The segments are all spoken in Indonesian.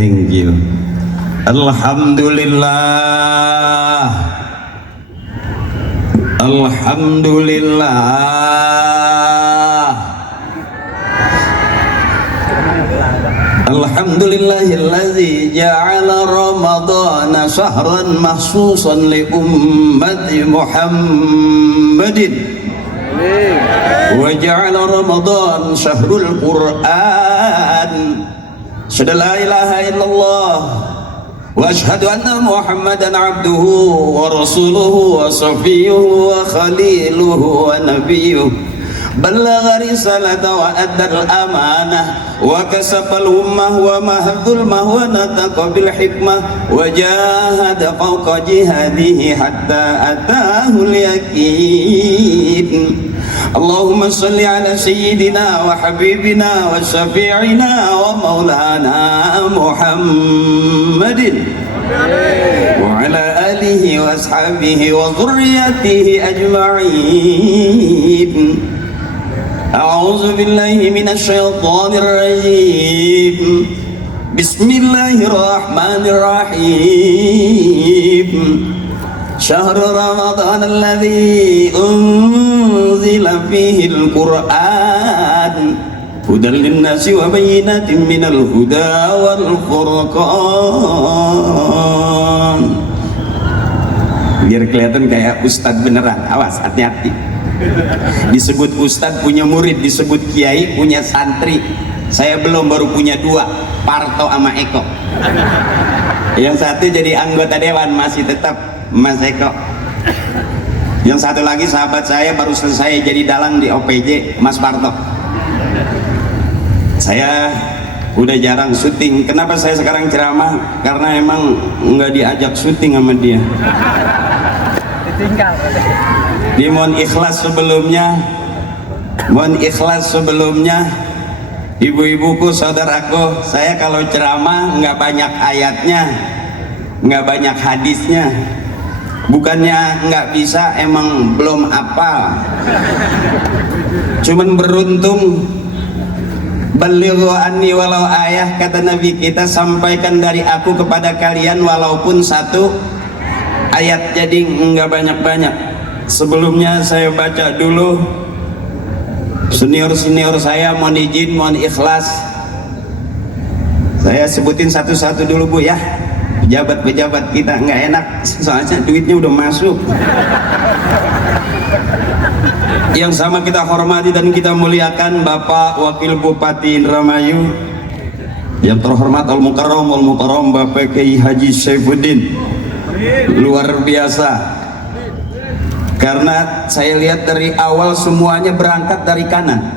Thank you. Alhamdulillah. Alhamdulillah. Alhamdulillahilladzi ja'ala Ramadhana shahran mahsusan li ummati Muhammadin wa ja'ala Ramadhan syahrul Qur'an. Asyhadu la ilaha illallah wa asyhadu anna Muhammadan abduhu wa rasuluhu wa safiyuhu wa khaliluhu wa nabiyuhu. Ballagha risalata wa addal amanah wa kasafal ummah wa mahadzul wa nataqa bil hikmah wa jahada fawqa jihadihi hatta atahul yakin. Allahumma salli ala sayyidina wa habibina wa syafi'ina wa maulana Muhammadin wa ala alihi wa ashabihi wa dhurriyyatihi ajma'in. A'udzu billahi minasy syaithanir rajim. Bismillahirrahmanirrahim. Syahrul Ramadhan alladzi unzila fihi al-Qur'an hudan lin-nasi wa bayyinatin minal huda wal furqan. Biar kelihatan kayak ustadz beneran, awas hati-hati. Disebut ustadz punya murid, disebut kiai punya santri. Saya belum, baru punya dua, Parto sama Eko. Yang satu jadi anggota dewan, masih tetap Mas Eko. Yang satu lagi sahabat saya baru selesai jadi dalang di OPJ, Mas Parto. Saya udah jarang syuting. Kenapa saya sekarang ceramah? Karena emang nggak diajak syuting sama dia. Ditinggal. Mohon ikhlas sebelumnya, ibu-ibuku, saudaraku, saya kalau ceramah nggak banyak ayatnya, nggak banyak hadisnya. Bukannya nggak bisa, emang belum hafal. Cuman beruntung, balighu anni walau ayah, kata Nabi kita, sampaikan dari aku kepada kalian walaupun satu ayat. Jadi nggak banyak-banyak. Sebelumnya saya baca dulu, senior saya mohon izin, mohon ikhlas. Saya sebutin satu-satu dulu Bu ya. Pejabat-pejabat kita nggak enak, soalnya duitnya udah masuk. Yang sama kita hormati dan kita muliakan Bapak Wakil Bupati Indramayu, yang terhormat Al-Mukarram Bapak Kiai Haji Saifuddin. Luar biasa, karena saya lihat dari awal semuanya berangkat dari kanan.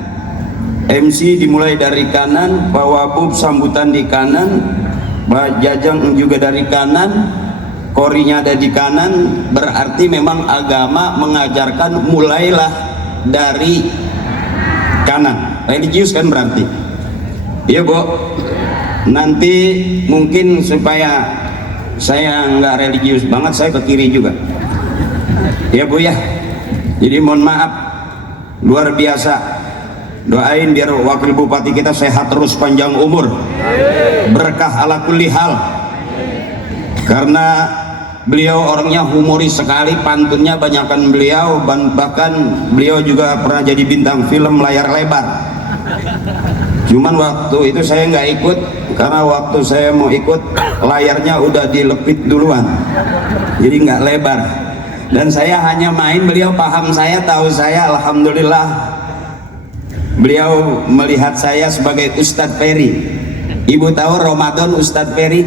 MC dimulai dari kanan, Pak Wabub sambutan di kanan, Pak Jajang juga dari kanan, korinya ada di kanan. Berarti memang agama mengajarkan mulailah dari kanan. Religius kan berarti. Iya Bu, nanti mungkin supaya saya nggak religius banget, saya ke kiri juga ya Bu ya. Jadi mohon maaf, luar biasa. Doain biar wakil bupati kita sehat terus, panjang umur, berkah ala kulli hal. Karena beliau orangnya humoris sekali, pantunnya banyakkan beliau, bahkan beliau juga pernah jadi bintang film layar lebar. Cuman waktu itu saya nggak ikut, karena waktu saya mau ikut layarnya udah dilepit duluan, jadi nggak lebar. Dan saya hanya main, beliau paham saya, tahu saya, alhamdulillah. Beliau melihat saya sebagai Ustadz Ferry. Ibu tahu Ramadan Ustadz Ferry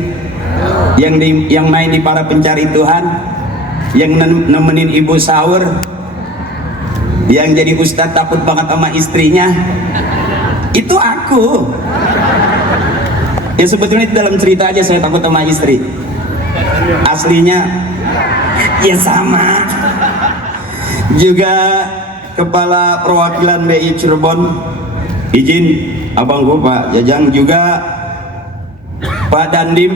yang main di Para Pencari Tuhan, yang nemenin ibu sahur, yang jadi Ustadz takut banget sama istrinya, itu aku. Ya sebetulnya dalam cerita aja saya takut sama istri, aslinya ya sama. Juga Kepala Perwakilan BI Cirebon, izin abangku Pak Jajang, juga Pak Dandim,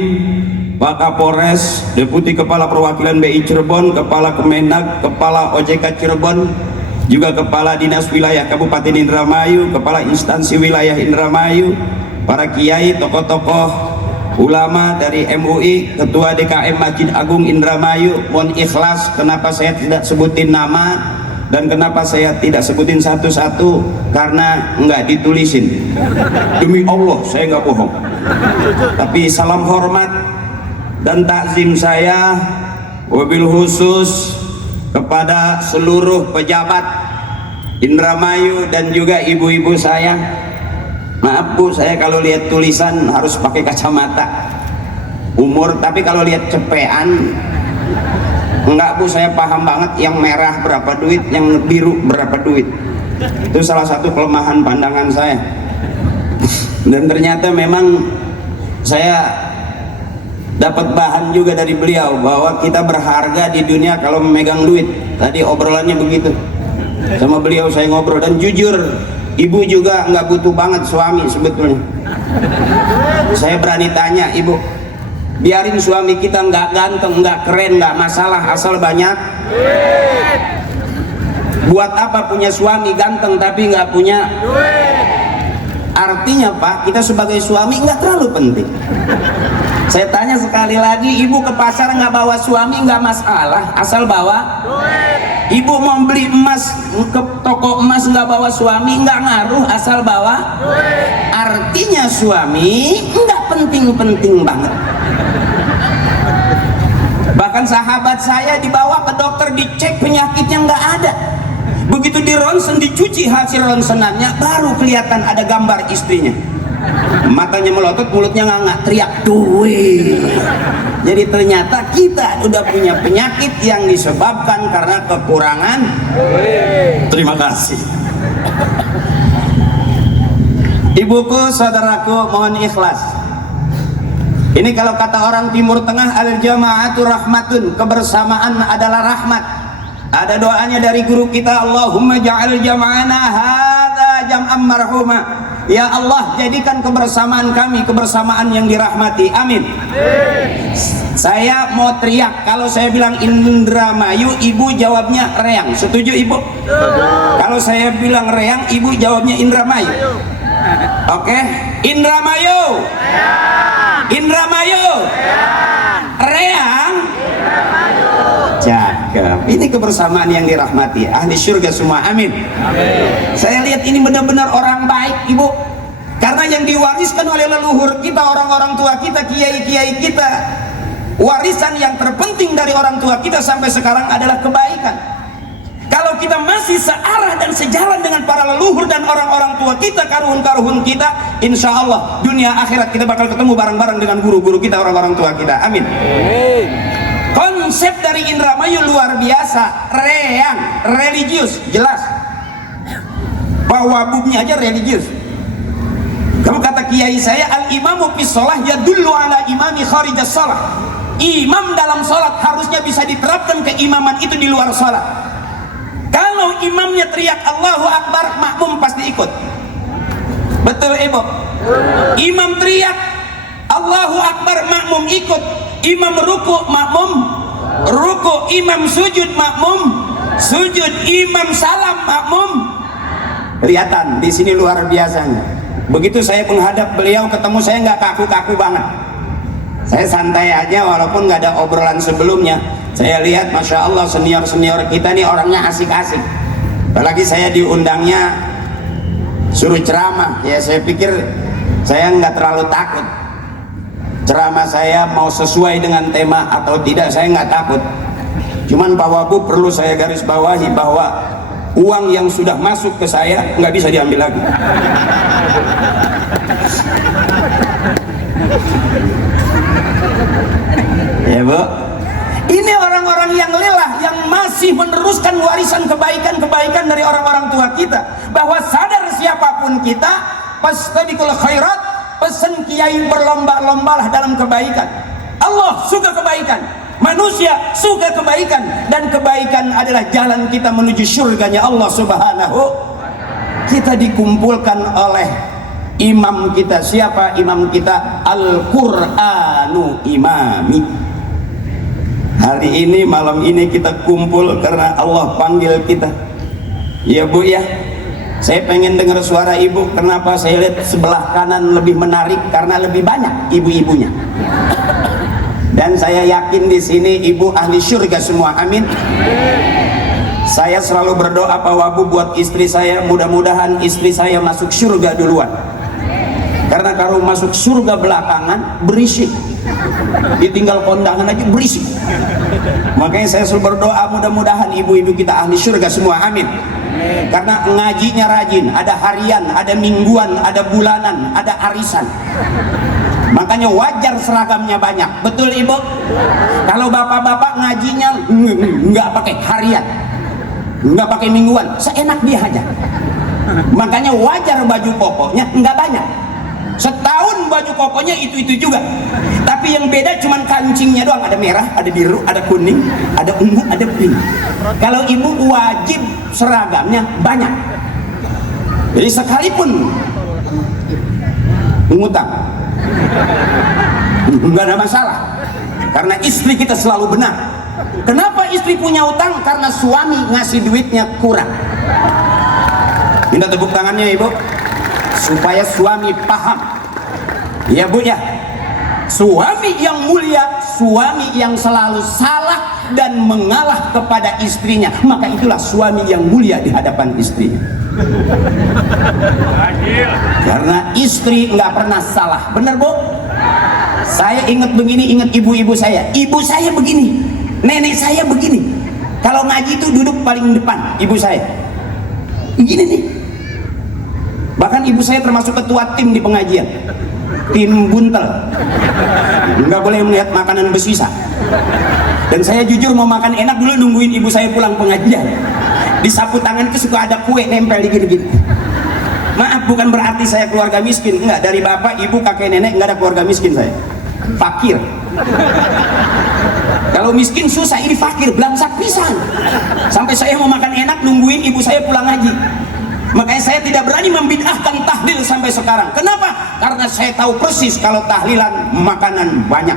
Pak Kapolres, Deputi Kepala Perwakilan BI Cirebon, Kepala Kemenag, Kepala OJK Cirebon, juga Kepala Dinas Wilayah Kabupaten Indramayu, Kepala Instansi Wilayah Indramayu, para kiai, tokoh-tokoh ulama dari MUI, ketua DKM Masjid Agung Indramayu. Mohon ikhlas kenapa saya tidak sebutin nama dan kenapa saya tidak sebutin satu-satu, karena nggak ditulisin. Demi Allah saya nggak bohong. Tapi salam hormat dan takzim saya wabil khusus kepada seluruh pejabat Indramayu dan juga ibu-ibu saya. Maaf Bu, saya kalau lihat tulisan harus pakai kacamata umur, tapi kalau lihat cepean enggak Bu, saya paham banget yang merah berapa duit, yang biru berapa duit. Itu salah satu kelemahan pandangan saya. Dan ternyata memang saya dapat bahan juga dari beliau bahwa kita berharga di dunia kalau memegang duit. Tadi obrolannya begitu sama beliau, saya ngobrol, dan jujur ibu juga nggak butuh banget suami sebetulnya. Saya berani tanya, ibu, biarin suami kita nggak ganteng, nggak keren, nggak masalah, asal banyak. Buat apa punya suami ganteng tapi nggak punya? Artinya Pak, kita sebagai suami nggak terlalu penting. Saya tanya sekali lagi, ibu ke pasar nggak bawa suami nggak masalah, asal bawa duit. Ibu mau beli emas ke toko emas nggak bawa suami nggak ngaruh, asal bawa duit. Artinya suami nggak penting-penting banget. Bahkan sahabat saya dibawa ke dokter, dicek penyakitnya nggak ada. Begitu di ronsen, dicuci hasil ronsenannya, baru kelihatan ada gambar istrinya. Matanya melotot, mulutnya nganga, teriak duit. Jadi ternyata kita udah punya penyakit yang disebabkan karena kekurangan duit. Terima kasih. Ibuku, saudaraku, mohon ikhlas. Ini kalau kata orang Timur Tengah, al-jama'atu rahmatun, kebersamaan adalah rahmat. Ada doanya dari guru kita, Allahumma ja'al jama'ana hadza jam'an marhuma. Ya Allah, jadikan kebersamaan kami kebersamaan yang dirahmati. Amin. Saya mau teriak, kalau saya bilang Indramayu, ibu jawabnya Reang. Setuju ibu? Setuju. Kalau saya bilang Reang, ibu jawabnya Indramayu. Oke, Indramayu. Indramayu. Reang. Cakep. Ini kebersamaan yang dirahmati, ahli surga semua. Amin. Amin. Saya lihat ini benar-benar orang baik ibu, karena yang diwariskan oleh leluhur kita, orang-orang tua kita, kiai-kiai kita, warisan yang terpenting dari orang tua kita sampai sekarang adalah kebaikan. Kalau kita masih searah dan sejalan dengan para leluhur dan orang-orang tua kita, karuhun-karuhun kita, insya Allah dunia akhirat kita bakal ketemu bareng-bareng dengan guru-guru kita, orang-orang tua kita. Amin. Amin. Konsep dari Indramayu luar biasa. Reang, religius, jelas. Pak Wabubnya aja religius. Kalau kata kiai saya, al-imamu fis shalah yadullu ala imami kharijas shalah. Imam dalam sholat harusnya bisa diterapkan keimaman itu di luar sholat. Kalau imamnya teriak Allahu Akbar, makmum pasti ikut. Betul ibu? Imam teriak Allahu Akbar, makmum ikut. Imam ruku, makmum ruku. Imam sujud, makmum sujud. Imam salam, makmum. Kelihatan di sini luar biasanya. Begitu saya menghadap beliau, ketemu saya nggak kaku-kaku banget. Saya santai aja walaupun nggak ada obrolan sebelumnya. Saya lihat Masya Allah senior-senior kita nih orangnya asik-asik. Apalagi saya diundangnya suruh ceramah, ya saya pikir saya nggak terlalu takut. Ceramah saya mau sesuai dengan tema atau tidak saya nggak takut. Cuman Pak Wabu perlu saya garis bawahi bahwa uang yang sudah masuk ke saya nggak bisa diambil lagi. Ya Bu, ini orang-orang yang lelah, yang masih meneruskan warisan kebaikan-kebaikan dari orang-orang tua kita, bahwa sadar siapapun kita, fastabiqul khairat, pesan kiai berlomba-lombalah dalam kebaikan. Allah suka kebaikan, manusia suka kebaikan, dan kebaikan adalah jalan kita menuju surganya Allah Subhanahu. Kita dikumpulkan oleh imam kita. Siapa imam kita? Al-Qur'anu imami. Hari ini, malam ini kita kumpul karena Allah panggil kita. Ya Bu ya, Saya pengen dengar suara ibu. Kenapa saya lihat sebelah kanan lebih menarik? Karena lebih banyak ibu-ibunya. Dan saya yakin di sini ibu ahli syurga semua. Amin. Saya selalu berdoa Pak Wabu buat istri saya, mudah-mudahan istri saya masuk syurga duluan. Karena kalau masuk surga belakangan berisik. Ditinggal kondangan aja berisik. Makanya saya selalu berdoa mudah-mudahan ibu-ibu kita ahli surga semua. Amin. Karena ngajinya rajin, ada harian, ada mingguan, ada bulanan, ada arisan. Makanya wajar seragamnya banyak. Betul ibu? Kalau bapak-bapak ngajinya nggak pakai harian, nggak pakai mingguan, seenak dia aja. Makanya wajar baju pokoknya nggak banyak. Setahun baju kokonya itu-itu juga. Tapi yang beda cuman kancingnya doang. Ada merah, ada biru, ada kuning, ada ungu, ada pink. Kalau ibu wajib seragamnya banyak. Jadi sekalipun mengutang nggak ada masalah. Karena istri kita selalu benar. Kenapa istri punya utang? Karena suami ngasih duitnya kurang. Minta tepuk tangannya ibu, supaya suami paham. Ya bu ya, suami yang mulia, suami yang selalu salah dan mengalah kepada istrinya, maka itulah suami yang mulia di hadapan istrinya. Karena istri nggak pernah salah, bener bu? Saya ingat begini, ingat ibu-ibu saya. Ibu saya begini, nenek saya begini. Kalau ngaji itu duduk paling depan, ibu saya begini nih. Bahkan ibu saya termasuk ketua tim di pengajian, tim buntel, nggak boleh melihat makanan bersisa. Dan saya jujur mau makan enak dulu nungguin ibu saya pulang pengajian. Di sapu tangan itu suka ada kue nempel di gini-gini. Maaf, bukan berarti saya keluarga miskin, enggak. Dari bapak, ibu, kakek, nenek nggak ada keluarga miskin saya. Fakir. Kalau miskin susah, ini fakir, belangsak pisan. Sampai saya mau makan enak nungguin ibu saya pulang ngaji. Makanya saya tidak berani membid'ahkan tahlil sampai sekarang. Kenapa? Karena saya tahu persis kalau tahlilan makanan banyak.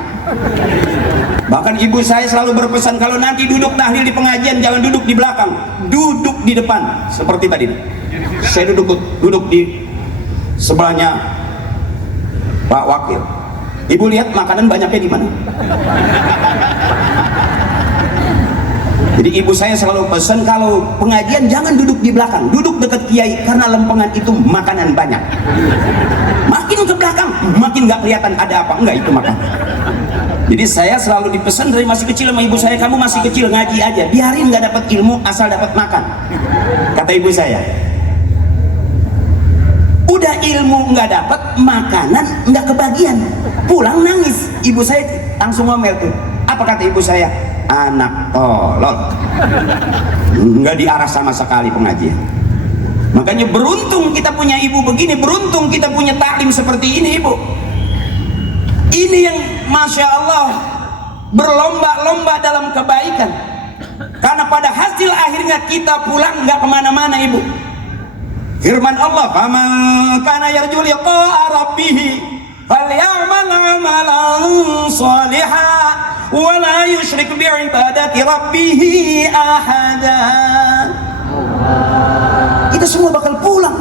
Bahkan ibu saya selalu berpesan kalau nanti duduk tahlil di pengajian jangan duduk di belakang, duduk di depan seperti tadi. Saya duduk di sebelahnya Pak Wakil. Ibu lihat makanan banyaknya di mana? Jadi ibu saya selalu pesan kalau pengajian jangan duduk di belakang, duduk dekat kiai karena lempengan itu makanan banyak. Makin ke belakang, makin nggak kelihatan ada apa, enggak itu makan. Jadi saya selalu dipesan dari masih kecil sama ibu saya, kamu masih kecil ngaji aja, biarin nggak dapat ilmu asal dapat makan. Kata ibu saya, udah ilmu nggak dapat, makanan nggak kebagian, pulang nangis. Ibu saya langsung ngomel tuh. Apa kata ibu saya? Anak tolol, nggak diarah sama sekali pengajian. Makanya beruntung kita punya ibu begini, beruntung kita punya taklim seperti ini ibu. Ini yang Masya Allah berlomba-lomba dalam kebaikan. Karena pada hasil akhirnya kita pulang nggak kemana-mana ibu. Firman Allah, "Faman kana yarju liqa'a rabbih falyamal 'amalan shalihan wa la yusyrik bi'ibadati rabbih ahada." Kita semua bakal pulang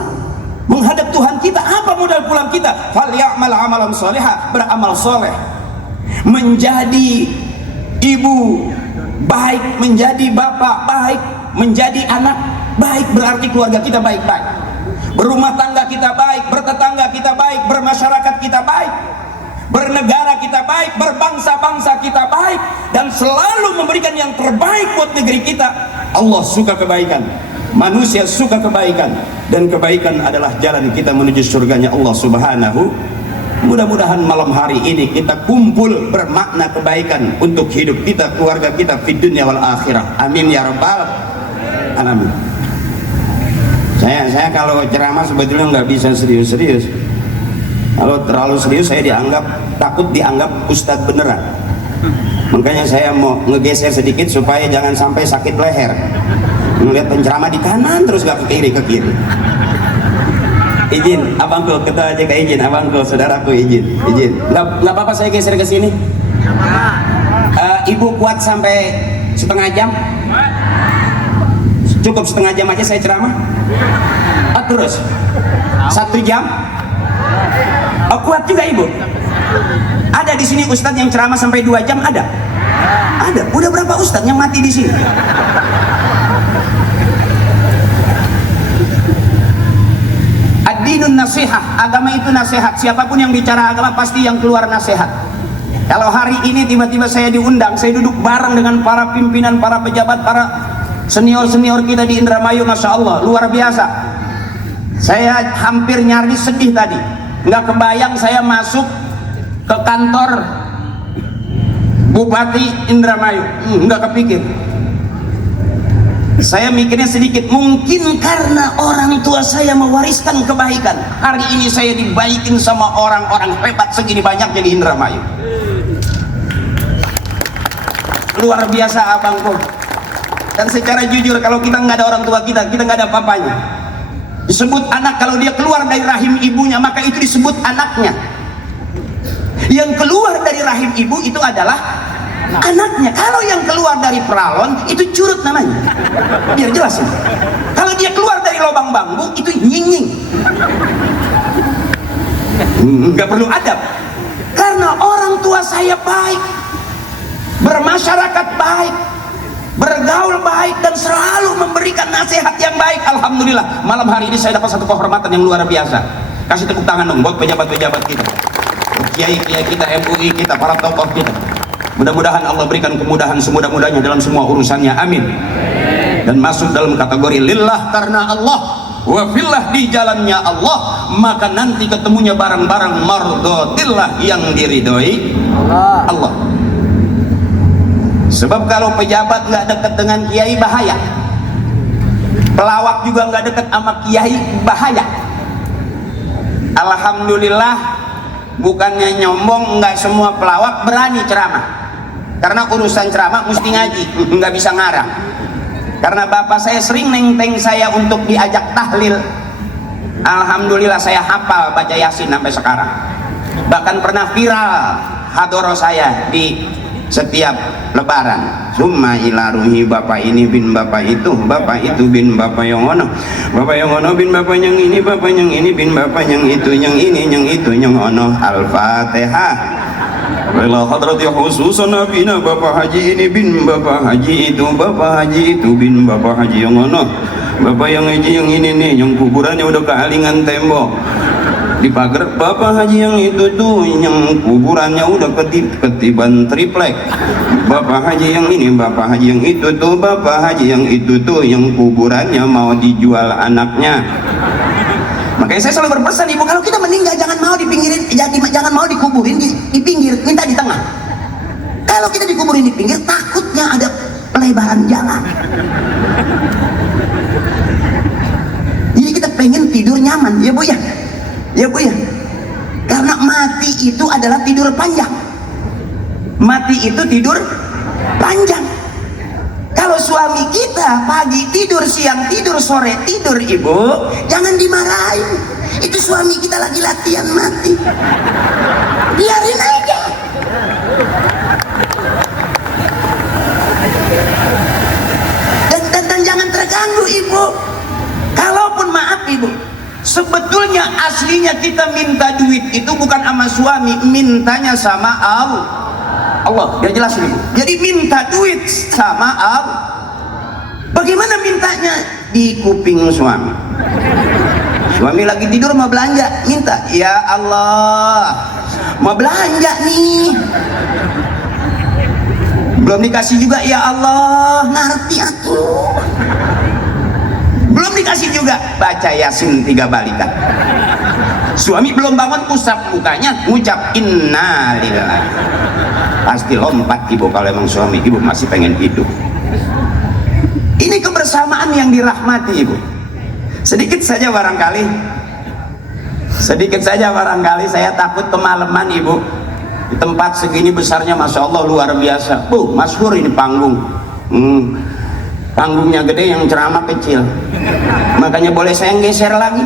menghadap Tuhan kita. Apa modal pulang kita? Falyamal 'amalan shalihan, beramal soleh, menjadi ibu baik, menjadi bapak baik, menjadi anak baik, berarti keluarga kita baik-baik, berumah tangga kita baik, bertetangga kita baik, bermasyarakat kita baik, bernegara kita baik, berbangsa-bangsa kita baik, dan selalu memberikan yang terbaik buat negeri kita. Allah suka kebaikan, manusia suka kebaikan, dan kebaikan adalah jalan kita menuju surganya Allah Subhanahu. Mudah-mudahan malam hari ini kita kumpul bermakna kebaikan untuk hidup kita, keluarga kita, fid dunya wal akhirah. Amin ya rabbal alamin. Saya kalau ceramah sebetulnya nggak bisa serius-serius. Kalau terlalu serius saya takut dianggap ustadz beneran. Makanya saya mau ngegeser sedikit supaya jangan sampai sakit leher. Melihat penceramah di kanan terus gak ke kiri. Izin, abangku, ketua aja ke izin, abangku, saudaraku izin. Nggak apa-apa saya geser ke sini. Ibu kuat sampai setengah jam? Cukup setengah jam aja saya ceramah? Berapa terus? 1 jam? Oh, kuat juga ibu. Ada di sini ustadz yang ceramah sampai 2 jam ada? Ada. Udah berapa ustadz yang mati di sini? Ad-dinun nasihat, agama itu nasihat. Siapapun yang bicara agama pasti yang keluar nasihat. Kalau hari ini tiba-tiba saya diundang, saya duduk bareng dengan para pimpinan, para pejabat, para senior-senior kita di Indramayu, Masya Allah, luar biasa. Saya hampir nyaris sedih tadi. Nggak kebayang saya masuk ke kantor Bupati Indramayu. Nggak kepikir. Saya mikirnya sedikit, mungkin karena orang tua saya mewariskan kebaikan. Hari ini saya dibaikin sama orang-orang hebat segini banyaknya di Indramayu. Luar biasa abangku. Dan secara jujur, kalau kita nggak ada orang tua kita nggak ada papanya. Disebut anak, kalau dia keluar dari rahim ibunya maka itu disebut anaknya. Yang keluar dari rahim ibu itu adalah anaknya. Kalau yang keluar dari peralon itu curut namanya. Biar jelas ya. Kalau dia keluar dari lubang bambu itu nyinying. Nggak perlu adab. Karena orang tua saya baik, bermasyarakat baik, bergaul baik, dan selalu memberikan nasihat yang baik. Alhamdulillah, malam hari ini saya dapat satu kehormatan yang luar biasa. Kasih tepuk tangan dong buat pejabat-pejabat kita, kiai-kiai kita, MUI kita, para tokoh kita. Mudah-mudahan Allah berikan kemudahan semudah-mudahnya dalam semua urusannya, amin. Dan masuk dalam kategori lillah, karena Allah, wa fillah, di jalannya Allah, maka nanti ketemunya barang-barang mardotillah, yang diridhoi Allah. Sebab kalau pejabat nggak dekat dengan kiai bahaya, pelawak juga nggak dekat sama kiai bahaya. Alhamdulillah, bukannya nyombong, nggak semua pelawak berani ceramah. Karena urusan ceramah mesti ngaji, nggak bisa ngarang. Karena bapak saya sering nenteng saya untuk diajak tahlil. Alhamdulillah saya hafal baca Yasin sampai sekarang. Bahkan pernah viral hadoro saya di setiap lebaran. Summa ila ruhi, bapak ini bin bapak itu bin bapak yang ono bin bapak yang ini bin bapak yang itu yang ono. Al-Fatihah. Wala hadrati khususan nabina, bapak haji ini bin bapak haji itu bin bapak haji yang ono. Bapak yang haji yang ini nih, yang kuburannya udah kealingan tembok. Di pagar bapak haji yang itu tuh, yang kuburannya udah ketiban triplek. Bapak haji yang ini, bapak haji yang itu tuh, bapak haji yang itu tuh, yang kuburannya mau dijual anaknya. Makanya saya selalu berpesan, ibu, kalau kita meninggal jangan mau dipinggirin, jangan mau dikuburin di pinggir, minta di tengah. Kalau kita dikuburin di pinggir, takutnya ada pelebaran jalan. Jadi kita pengen tidur nyaman, ya bu ya. Ya bu ya, karena mati itu adalah tidur panjang. Mati itu tidur panjang. Kalau suami kita pagi tidur, siang tidur, sore tidur, ibu, jangan dimarahin. Itu suami kita lagi latihan mati. Biarin aja. Dan jangan terganggu, ibu. Kalaupun maaf, ibu, sebetulnya aslinya kita minta duit itu bukan sama suami, mintanya sama Allah. Biar jelas ini. Jadi minta duit sama Allah. Bagaimana mintanya? Di kuping suami. Suami lagi tidur mau belanja, minta, ya Allah, mau belanja nih. Belum dikasih juga, ya Allah, ngerti aku. Belum dikasih juga, baca Yasin 3 balikan. Suami belum bangun, usap mukanya, ngucap innalillahi. Pasti lompat ibu kalau emang suami ibu masih pengen hidup. Ini kebersamaan yang dirahmati, ibu. Sedikit saja barangkali saya takut kemalaman, ibu. Di tempat segini besarnya, masya Allah, luar biasa. Masyhur ini panggung. Panggungnya gede, yang ceramah kecil. Makanya boleh saya geser lagi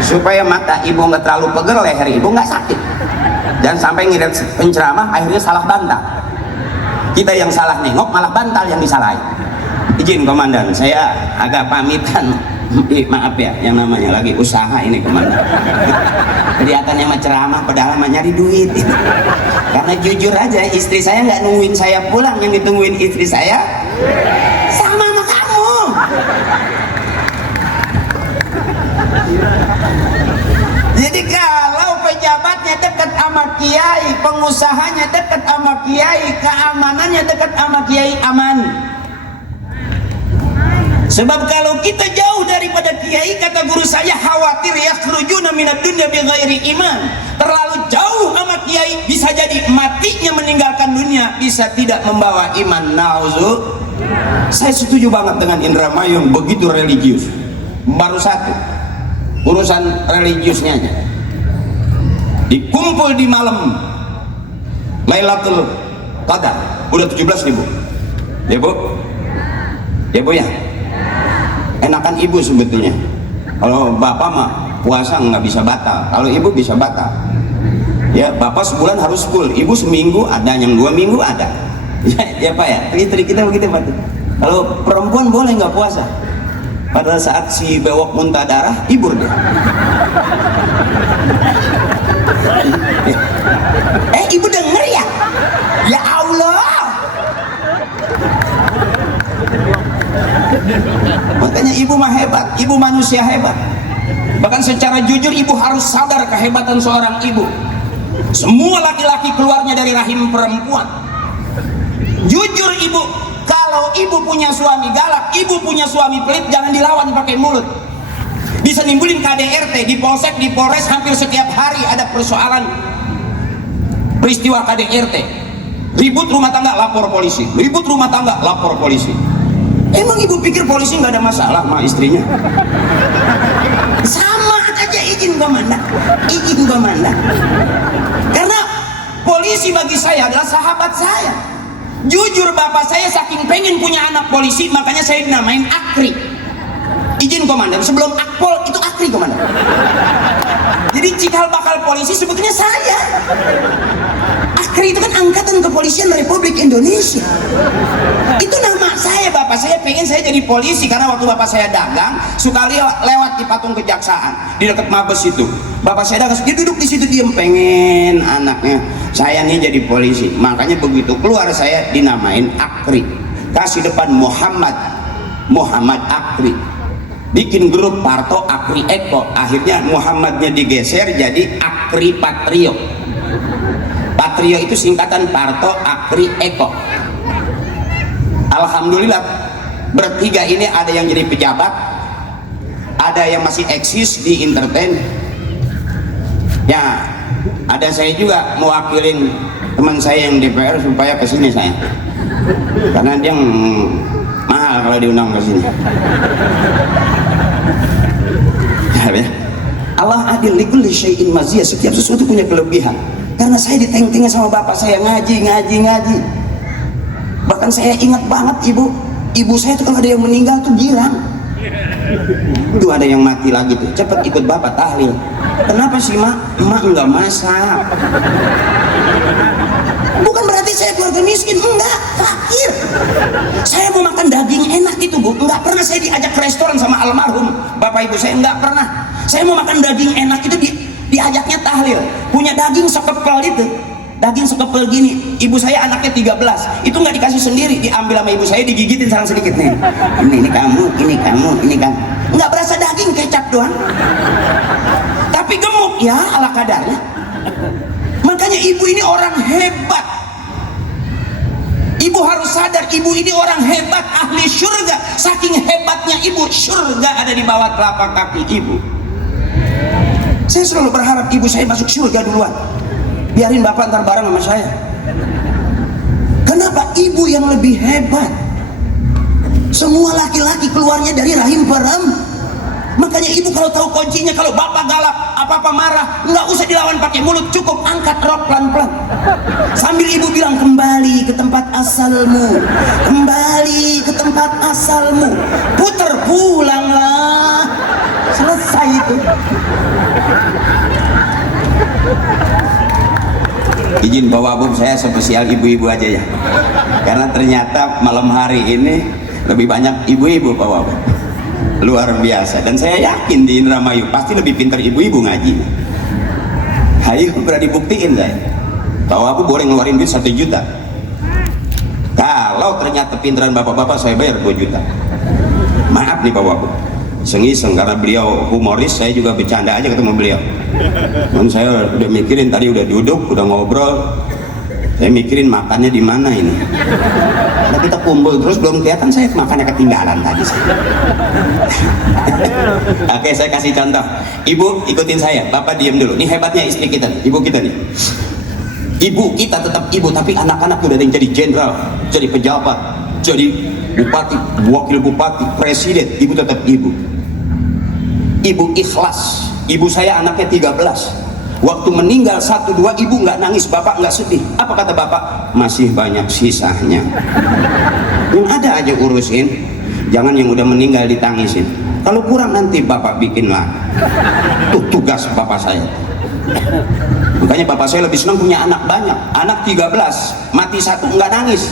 supaya mata ibu nggak terlalu pegel, leher ibu nggak sakit. Dan sampai ngirit penceramah akhirnya salah bantal. Kita yang salah nengok, malah bantal yang disalahin. Izin komandan, saya agak pamitan Maaf ya, yang namanya lagi usaha ini kemana? Kelihatannya mah ceramah, padahal mah nyari duit. Karena jujur aja, istri saya nggak nungguin saya pulang, yang ditungguin istri saya sama kamu. Jadi kalau pejabatnya dekat sama kiai, pengusahanya dekat sama kiai, keamanannya dekat sama kiai, aman. Sebab kalau kita jauh daripada kiai, kata guru saya, khawatir yakhrujuna minad dunya bighairi iman. Terlalu jauh sama kiai, bisa jadi matinya meninggalkan dunia, bisa tidak membawa iman. Nauzu. Saya setuju banget dengan Indramayu, begitu religius. Baru satu, urusan religiusnya aja. Dikumpul di malam Lailatul Qadar, udah 17.000. Ya Bu? Ya Bu ya? Enakan ibu sebetulnya. Kalau bapak mah puasa nggak bisa batal, kalau ibu bisa batal. Ya bapak sebulan harus full, ibu seminggu ada, yang 2 minggu ada. Ya Pak ya, istri kita begitu Pak. Kalau perempuan boleh nggak puasa, pada saat si bewok muntah darah ibur dia. Ibu denger ya? Ya Allah. Makanya ibu mah hebat, ibu manusia hebat. Bahkan secara jujur ibu harus sadar kehebatan seorang ibu. Semua laki-laki keluarnya dari rahim perempuan. Jujur ibu, kalau ibu punya suami galak, ibu punya suami pelit, jangan dilawan pakai mulut. Bisa nimbulin KDRT di polsek, di polres, hampir setiap hari ada persoalan peristiwa KDRT. Ribut rumah tangga, lapor polisi. Ribut rumah tangga, lapor polisi. Emang ibu pikir polisi nggak ada masalah sama istrinya? Sama aja, izin komandan, izin komandan. Karena polisi bagi saya adalah sahabat saya. Jujur bapak saya saking pengen punya anak polisi, makanya saya dinamain Akri. Izin komandan, sebelum Akpol itu Akri komandan. Jadi cikal bakal polisi sebetulnya saya. Akri itu kan angkatan kepolisian Republik Indonesia. Itu nama saya, bapak saya pengen saya jadi polisi karena waktu bapak saya dagang suka lewat di patung kejaksaan di dekat Mabes itu. Bapak saya dagang, dia duduk di situ diem, pengen anaknya saya nih jadi polisi. Makanya begitu keluar saya dinamain Akri. Kasih depan Muhammad Akri. Bikin grup Parto Akri Eko, akhirnya Muhammadnya digeser jadi Akri Patrio. Patrio itu singkatan Parto Akri Eko. Alhamdulillah bertiga ini ada yang jadi pejabat, ada yang masih eksis di entertain. Ya, ada saya juga mewakilin teman saya yang DPR supaya kesini saya, karena dia mahal kalau diundang ke sini. Ya, Allah adil, likulli syai'in maziyah, setiap sesuatu punya kelebihan. Karena saya diteng-tengnya sama bapak saya ngaji. Bahkan saya ingat banget ibu saya tuh kalau ada yang meninggal tuh girang. Tuh ada yang mati lagi tuh, cepet ikut bapak tahlil. Kenapa sih emak nggak masak? Bukan berarti saya keluarga miskin, enggak, fakir. Saya mau makan daging enak itu Bu, enggak pernah saya diajak ke restoran sama almarhum bapak ibu saya, enggak pernah. Saya mau makan daging enak itu diajaknya tahlil, punya daging sekepel itu, daging sekepel gini. Ibu saya anaknya 13, itu nggak dikasih sendiri, diambil sama ibu saya, digigitin salah sedikit nih. Ini kamu, ini kamu. Nggak berasa daging, kecap doang. Tapi gemuk ya ala kadarnya. Makanya ibu ini orang hebat. Ibu harus sadar, ibu ini orang hebat, ahli surga. Saking hebatnya ibu, surga ada di bawah telapak kaki ibu. Saya selalu berharap ibu saya masuk surga duluan, biarin bapak ntar bareng sama saya. Kenapa? Ibu yang lebih hebat. Semua laki-laki keluarnya dari rahim perempuan. Makanya ibu kalau tahu kuncinya, kalau bapak galak, apa-apa marah, nggak usah dilawan pakai mulut, cukup angkat rok pelan-pelan sambil ibu bilang, kembali ke tempat asalmu, kembali ke tempat asalmu, puter pulanglah, selesai itu. Izin bawa bub saya spesial ibu-ibu aja ya, karena ternyata malam hari ini lebih banyak ibu-ibu bawa bub. luar biasa. Dan saya yakin di Indramayu pasti lebih pintar ibu-ibu ngaji. Ayo berani buktiin saya. Tahu aku boleh ngeluarin duit 1 juta. Kalau ternyata pinteran bapak-bapak saya bayar 2 juta. Maaf nih bapak-bapak, iseng-iseng karena beliau humoris, saya juga bercanda aja ketemu beliau. Dan saya udah mikirin tadi, udah duduk, udah ngobrol, saya mikirin makannya di mana ini. Nah, kita kumpul terus belum kelihatan, saya makannya ketinggalan tadi. Oke, saya kasih contoh. Ibu ikutin saya, bapak diem dulu. Ini hebatnya istri kita, ibu kita nih. Ibu kita tetap ibu, tapi anak-anak udah ada yang jadi jenderal, jadi pejabat, jadi bupati, wakil bupati, presiden. Ibu tetap ibu. Ibu ikhlas. Ibu saya anaknya 13. Waktu meninggal 1, 2, ibu nggak nangis, bapak nggak sedih. Apa kata bapak? Masih banyak sisanya. Yang ada aja urusin. Jangan yang udah meninggal ditangisin. Kalau kurang nanti bapak bikin lah. Tuh tugas bapak saya. Makanya bapak saya lebih senang punya anak banyak. Anak 13, mati 1 nggak nangis.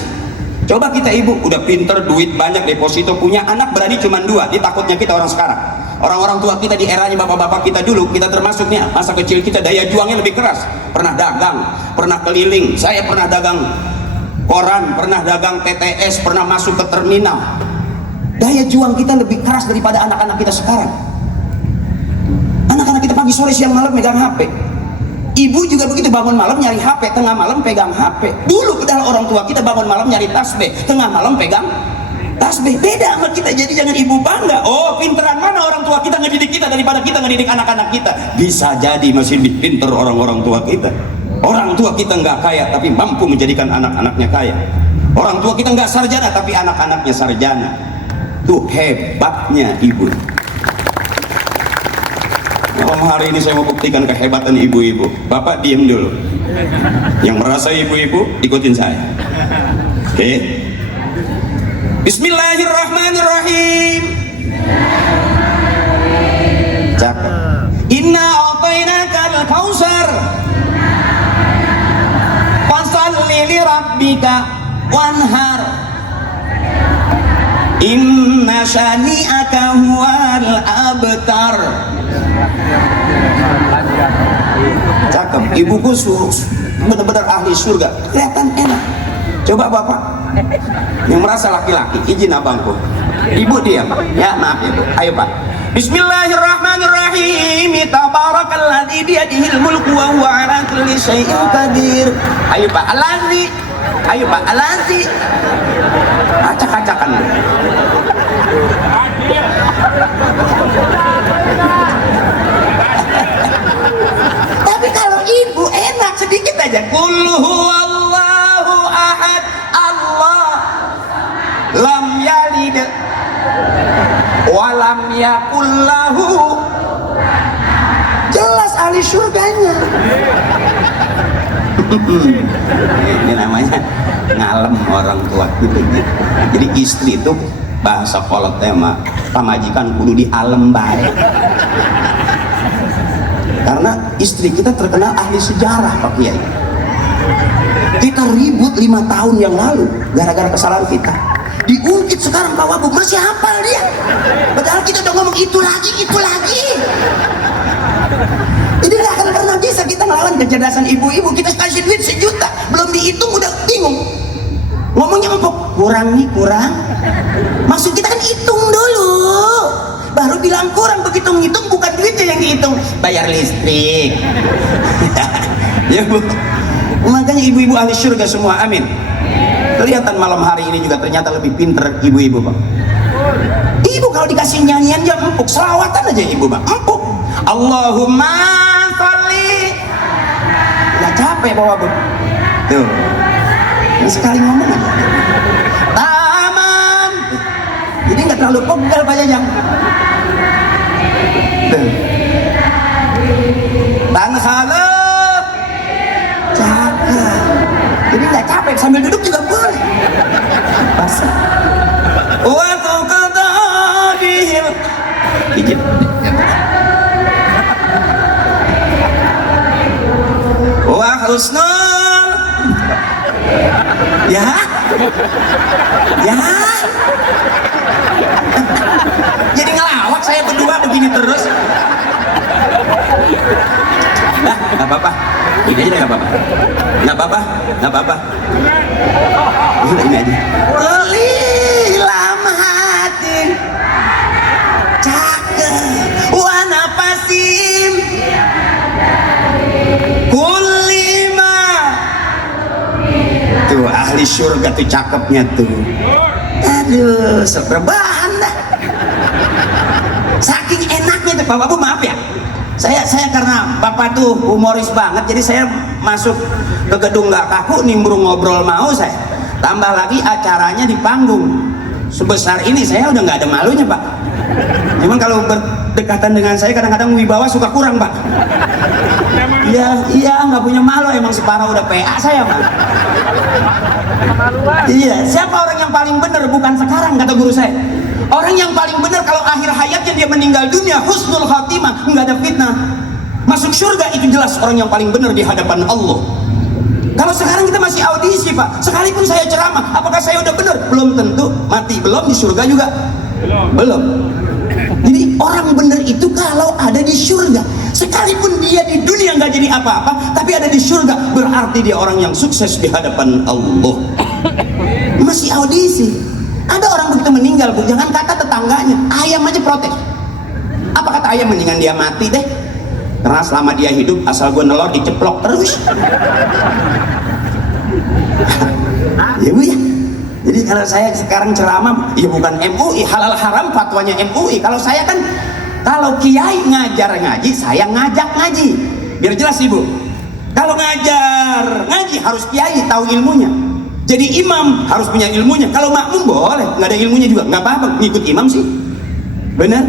Coba kita ibu udah pinter, duit banyak, deposito, punya anak berani cuma 2. Ini takutnya kita orang sekarang. Orang-orang tua kita di eranya bapak-bapak kita dulu, kita termasuknya masa kecil kita daya juangnya lebih keras. Pernah dagang, pernah keliling. Saya pernah dagang koran, pernah dagang TTS, pernah masuk ke terminal. Daya juang kita lebih keras daripada anak-anak kita sekarang. Anak-anak kita pagi sore siang malam megang HP. Ibu juga begitu, bangun malam nyari HP, tengah malam pegang HP. Dulu kita orang tua kita bangun malam nyari tasbih, tengah malam pegang tasbih. Beda sama kita, jadi jangan ibu bangga. Oh, pinteran mana orang tua kita ngedidik kita daripada kita ngedidik anak-anak kita. Bisa jadi masih lebih pinter orang-orang tua kita. Orang tua kita nggak kaya tapi mampu menjadikan anak-anaknya kaya. Orang tua kita nggak sarjana tapi anak-anaknya sarjana. Tuh hebatnya ibu. Malam hari ini saya mau buktikan kehebatan ibu-ibu. Bapak diem dulu. Yang merasa ibu-ibu ikutin saya. Oke. Bismillahirrahmanirrahim. Cakep. Inna a'tainakal kautsar. Fasholli li rabbika wanhar. Inna syani'aka huwal abtar. Cakep. Ibuku benar-benar ahli surga. Kelihatan enak. Coba bapak yang merasa laki-laki, izin abangku. Ibu diam. Ya maaf ya bu. Ayo pak. Bismillahirrahmanirrahim. Tabarakalladzi biyadihil mulku wa huwa ala kulli syai'in qadir. Ayo pak. Alazi. Ayo pak. Alazi. Acak-acakan. Tapi kalau ibu enak sedikit aja. Qul huwallahu ahad, Allah lam yalid wa lam yakul lahu. Jelas ahli surganya. Ini namanya ngalem orang tua gitu. Jadi istri itu bahasa kolotnya mah pamajikan kudu di alem baik. Karena istri kita terkenal ahli sejarah Pak Kiai. Kita ribut 5 tahun yang lalu gara-gara kesalahan kita. Diungkit sekarang Pak Wabub masih hafal dia. Padahal kita udah ngomong itu lagi, itu lagi. Jadi gak akan pernah bisa kita ngelawan kecerdasan ibu-ibu. Kita kasih duit 1 juta, belum dihitung udah bingung. Ngomongnya empuk, kurang nih, kurang. Maksud kita kan hitung dulu. Baru bilang kurang, begitu ngitung bukan duitnya yang dihitung, bayar listrik. Ya bu. Makanya ibu-ibu ahli surga semua, amin. Kelihatan malam hari ini juga ternyata lebih pinter ibu-ibu Pak. Ibu kalau dikasih nyanyian ya empuk, selawatan aja ibu Pak, empuk. Allahumma sholli. Nggak capek bawa bu. Tuh. Ini sekali ngomong aja. Taman. Jadi nggak terlalu pegal Pak Jajang. Tuh. Tanhala. Cakep. Jadi nggak capek, sambil duduk juga boleh. Basah. Waktu kata bihil. Dikit. Wah husnul. Ya. Ya. Jadi ngelawak saya berdua begini terus. Nah, nggak apa-apa. Ini aja nggak apa-apa. Nggak apa-apa, nggak apa-apa. Ini aja. Lilam hati cakep wana pasim kulima. Tuh ahli surga tuh cakepnya tuh. Aduh, serbahan dah. Saking enaknya tuh Bapak Bu, maaf ya. Saya karena Bapak tuh humoris banget, jadi saya masuk ke gedung nggak kaku, nimbrung ngobrol mau saya. Tambah lagi acaranya di panggung. Sebesar ini saya udah nggak ada malunya Pak. Cuman kalau berdekatan dengan saya kadang-kadang wibawa suka kurang Pak. Iya nggak punya malu, emang separah udah PA saya Pak. Iya, siapa orang yang paling benar? Bukan sekarang, kata guru saya. Orang yang paling benar kalau akhir hayatnya dia meninggal dunia husnul khatimah, nggak ada fitnah, masuk surga, itu jelas orang yang paling benar di hadapan Allah. Kalau sekarang kita masih audisi Pak, sekalipun saya ceramah, apakah saya udah benar? Belum tentu, mati belum, di surga juga belum. Jadi orang benar itu kalau ada di surga, sekalipun dia di dunia nggak jadi apa-apa, tapi ada di surga, berarti dia orang yang sukses di hadapan Allah. Masih audisi. Ada orang begitu meninggal Bu, jangan kata tetangganya, ayam aja protes. Apa kata ayam? Mendingan dia mati deh, karena selama dia hidup asal gue nelor diceplok terus. Ya Bu ya. Jadi kalau saya sekarang ceramah, ya bukan MUI, halal haram fatwanya MUI. Kalau saya kan, kalau kiai ngajar ngaji, saya ngajak ngaji. Biar jelas Ibu. Kalau ngajar ngaji harus kiai tahu ilmunya. Jadi imam harus punya ilmunya. Kalau makmum boleh, nggak ada ilmunya juga, nggak apa-apa, ngikut imam sih. Benar?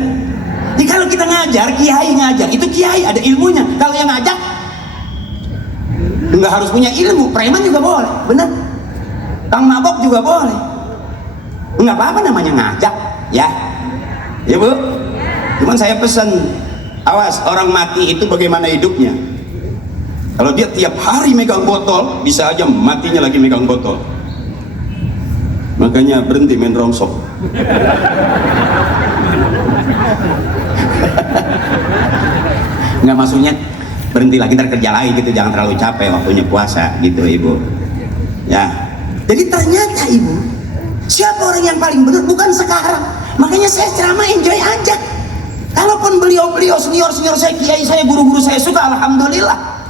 Jadi kalau kita ngajar, kiai ngajar, itu kiai ada ilmunya. Kalau yang ngajak, nggak harus punya ilmu, preman juga boleh, benar? Kang mabok juga boleh. Nggak apa-apa namanya ngajak, ya. Ya Bu? Cuman saya pesan, awas orang mati itu bagaimana hidupnya. Kalau dia tiap hari megang botol, bisa aja matinya lagi megang botol. Makanya berhenti main rongsok. Nggak, maksudnya berhenti lagi, ntar kerja lagi gitu, jangan terlalu capek waktunya puasa gitu Ibu. Ya. Jadi ternyata Ibu, siapa orang yang paling benar? Bukan sekarang. Makanya saya ceramah enjoy aja. Kalaupun beliau-beliau senior saya, kiai saya, guru-guru saya suka, alhamdulillah.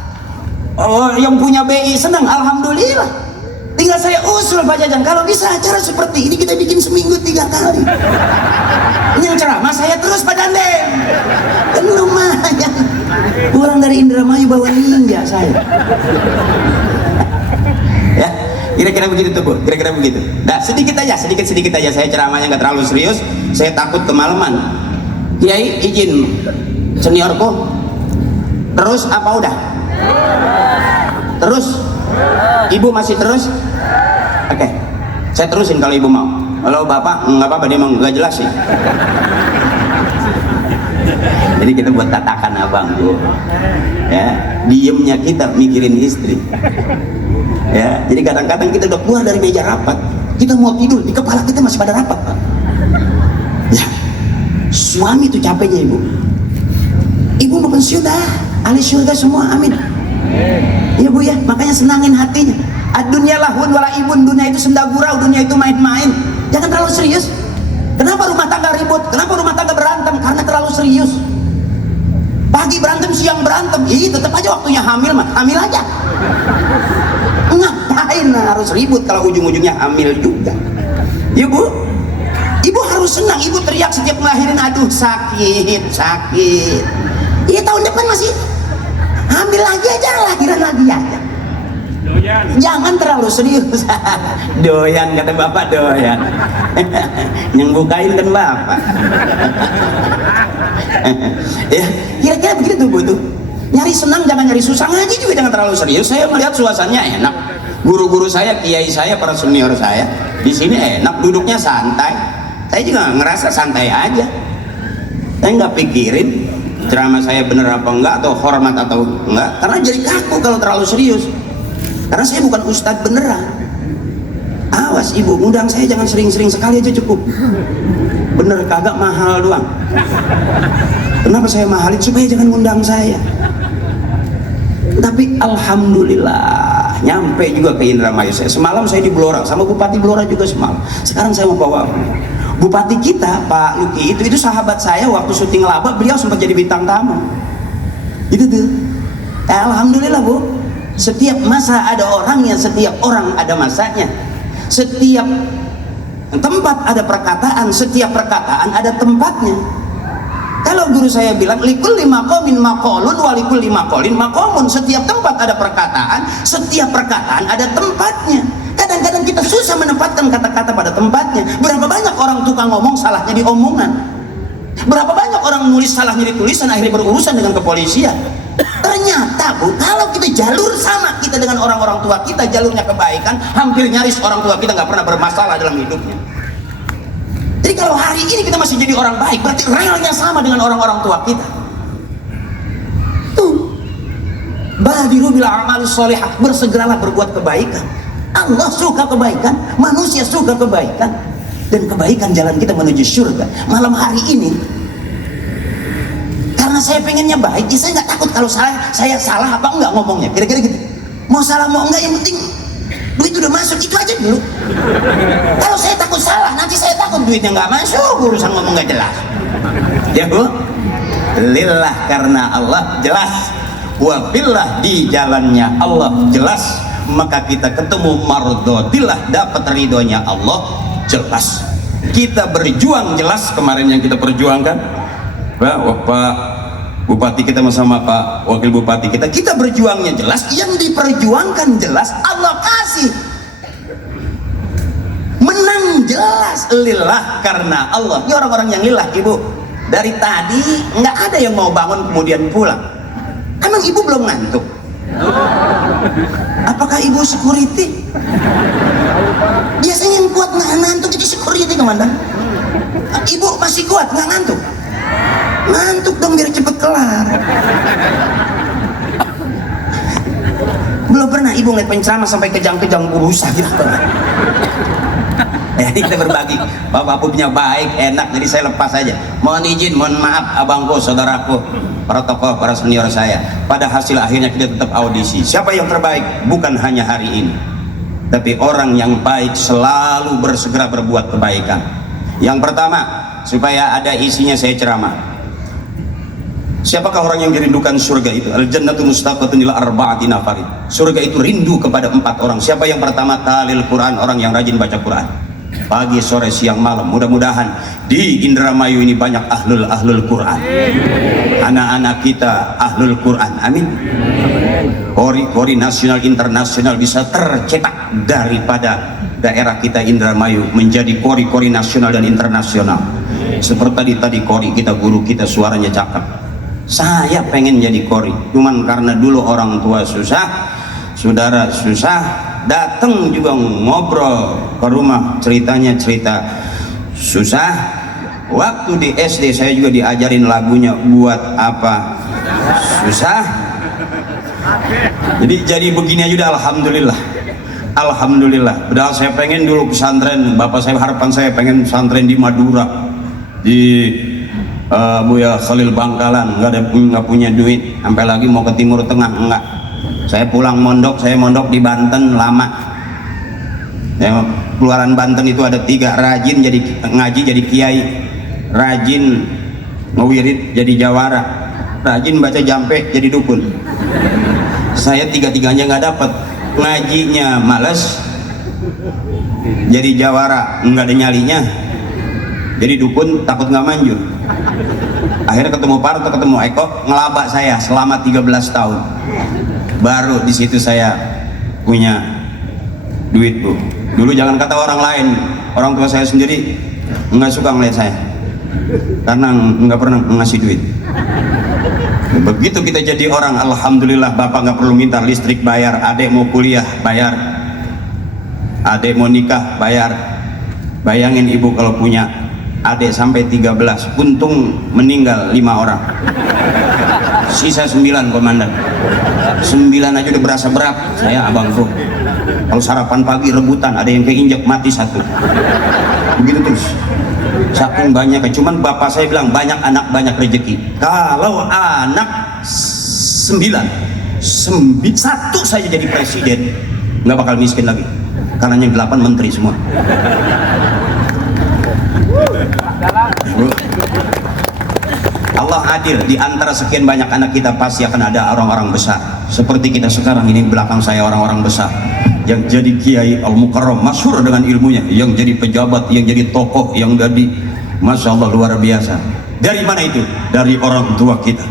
Oh, yang punya BI senang, alhamdulillah. Tinggal saya usul Pak Jajan, kalau bisa acara seperti ini kita bikin seminggu 3 kali. Yang ceramah saya terus Pak Dandem, kan lumayan. Pulang dari Indramayu bawa ninja saya. Ya, kira-kira begitu tuh Bu, kira-kira begitu. Nah, sedikit aja saya ceramahnya nggak terlalu serius, saya takut kemalaman. Kiai izin seniorku terus apa udah? Terus? Ibu masih terus? Oke, saya terusin kalau Ibu mau. Kalau Bapak nggak apa-apa, dia emang nggak jelas sih. Jadi kita buat tatakan abang Bu, ya, diemnya kita mikirin istri. Ya, jadi kadang-kadang kita udah keluar dari meja rapat, kita mau tidur, di kepala kita masih pada rapat Pak. Ya, suami itu capeknya Ibu. Ibu mau pensiun dah, ahli surga semua, amin. Ya Bu ya, makanya senangin hatinya. Ad-dunya lahun wala ibun, dunia itu senda gurau, dunia itu main-main. Jangan terlalu serius. Kenapa rumah tangga ribut? Kenapa rumah tangga berantem? Karena terlalu serius. Pagi berantem, siang berantem, tetap aja waktunya hamil mah, hamil aja. Ngapain harus ribut kalau ujung-ujungnya hamil juga? Ya Bu, Ibu harus senang. Ibu teriak setiap ngelahirin, aduh sakit. Iya, tahun depan masih ambil lagi aja, lahiran lagi aja. Doyan. Jangan terlalu serius. Doyan, kata Bapak, doyan. Yang bukain kan Bapak. Ya, kira-kira begitu tuh Bu tuh. Nyari senang, jangan nyari susah. Ngaji juga jangan terlalu serius. Saya melihat suasananya enak. Guru-guru saya, kiai saya, para senior saya di sini enak, duduknya santai. Saya juga ngerasa santai aja. Saya nggak pikirin ceramah saya bener apa enggak, atau hormat atau enggak, karena jadi kaku kalau terlalu serius. Karena saya bukan ustadz beneran. Awas. jelas ibu, undang saya jangan sering-sering, sekali aja cukup. Bener kagak, mahal doang. Kenapa saya mahalin? Supaya jangan ngundang saya. Tapi alhamdulillah nyampe juga ke Indramayu. Semalam saya di Blora sama Bupati Blora juga semalam. Sekarang saya mau bawa Bupati kita Pak Luki itu sahabat saya waktu syuting Laba, beliau sempat jadi bintang tamu. Itu tuh. Alhamdulillah Bu. Setiap masa ada orangnya, setiap orang ada masanya. Setiap tempat ada perkataan, setiap perkataan ada tempatnya. Kalau guru saya bilang likulli maqamin maqalun wa likulli maqalin maqamun, setiap tempat ada perkataan, setiap perkataan ada tempatnya. Kadang-kadang kita susah menempatkan kata-kata pada tempatnya. Berapa banyak orang tukang ngomong salahnya di omongan. Berapa banyak orang nulis salahnya di tulisan, akhirnya berurusan dengan kepolisian. Ternyata Bu, kalau kita jalur sama kita dengan orang-orang tua kita, jalurnya kebaikan, hampir nyaris orang tua kita nggak pernah bermasalah dalam hidupnya. Jadi kalau hari ini kita masih jadi orang baik, berarti relnya sama dengan orang-orang tua kita. Tuh, badiru bil a'mali sholihah, bersegeralah berbuat kebaikan. Allah suka kebaikan, manusia suka kebaikan, dan kebaikan jalan kita menuju surga. Malam hari ini, karena saya pengennya baik, ya saya nggak takut kalau saya salah apa enggak ngomongnya, kira-kira gitu. Mau salah mau enggak, yang penting duit udah masuk, itu aja dulu. Kalau saya takut salah, nanti saya takut duitnya nggak masuk, urusan ngomong nggak jelas. Ya Bu, lillah karena Allah jelas, wabillah di jalannya Allah jelas, maka kita ketemu mardotillah, dapat ridhonya Allah jelas. Kita berjuang jelas, kemarin yang kita perjuangkan Pak Bupati kita sama Pak Wakil Bupati kita berjuangnya jelas, yang diperjuangkan jelas, Allah kasih menang jelas, lillah karena Allah. Ini orang-orang yang lillah Ibu, dari tadi nggak ada yang mau bangun kemudian pulang. Emang Ibu belum ngantuk? Apakah Ibu security? Biasanya yang kuat nggak ngantuk itu security, komandan. Ibu masih kuat nggak ngantuk? Ngantuk dong biar cepet kelar. Belum pernah Ibu ngeliat penceramah sampai kejang-kejang berusaha gitu. Jadi kita berbagi, Bapak punya baik, enak, jadi saya lepas aja. Mohon izin, mohon maaf abangku, saudaraku, para tokoh, para senior saya. Pada hasil akhirnya kita tetap audisi. Siapa yang terbaik? Bukan hanya hari ini, tapi orang yang baik selalu bersegera berbuat kebaikan. Yang pertama, supaya ada isinya saya ceramah. Siapakah orang yang dirindukan surga itu? Al-jannatu mustaqatun ila arba'ati nafarin. Surga itu rindu kepada 4 orang. Siapa yang pertama? Talil Quran, orang yang rajin baca Quran. Pagi, sore, siang, malam. Mudah-mudahan di Indramayu ini banyak ahlul Quran. Anak-anak kita ahlul Quran. Amin. Kori nasional internasional bisa tercetak daripada daerah kita Indramayu menjadi kori nasional dan internasional. Seperti tadi kori kita, guru kita suaranya cakep. Saya pengen jadi kori, cuman karena dulu orang tua susah, saudara susah, datang juga ngobrol ke rumah, ceritanya cerita susah. Waktu di SD saya juga diajarin lagunya buat apa susah. Jadi begini aja udah alhamdulillah. Alhamdulillah. Padahal saya pengen dulu pesantren, bapak saya, harapan saya pengen pesantren di Madura, di Buya Khalil Bangkalan. Nggak punya duit, sampai lagi mau ke Timur Tengah enggak. Saya pulang mondok, saya mondok di Banten lama. Ya, keluaran Banten itu ada 3, rajin jadi ngaji jadi kiai, rajin ngewirid jadi jawara, rajin baca jampe jadi dukun. Saya 3-tiganya nggak dapat. Ngajinya males, jadi jawara nggak ada nyalinya, jadi dukun takut nggak manjur. Akhirnya ketemu Parto, ketemu Eko, ngelabak saya selama 13 tahun. Baru di situ saya punya duit Bu. Dulu jangan kata orang lain, orang tua saya sendiri nggak suka ngeliat saya karena nggak pernah ngasih duit. Begitu kita jadi orang, alhamdulillah, bapak nggak perlu minta listrik bayar, adik mau kuliah bayar, adik mau nikah bayar. Bayangin Ibu kalau punya adik sampai 13, untung meninggal 5 orang, sisa 9 komandan. 9 aja udah berasa berat. Saya abangku Kalau sarapan pagi rebutan, ada yang keinjak mati satu. Begitu terus. Saking banyak, cuman bapak saya bilang banyak anak banyak rezeki. Kalau anak 9, satu saja jadi presiden, nggak bakal miskin lagi. Karena yang 8 menteri semua. Allah adil, di antara sekian banyak anak kita pasti akan ada orang-orang besar. Seperti kita sekarang ini, belakang saya orang-orang besar yang jadi kiai al-mukarram, masyhur dengan ilmunya, yang jadi pejabat, yang jadi tokoh, yang jadi masya Allah luar biasa. Dari mana itu? Dari orang tua kita.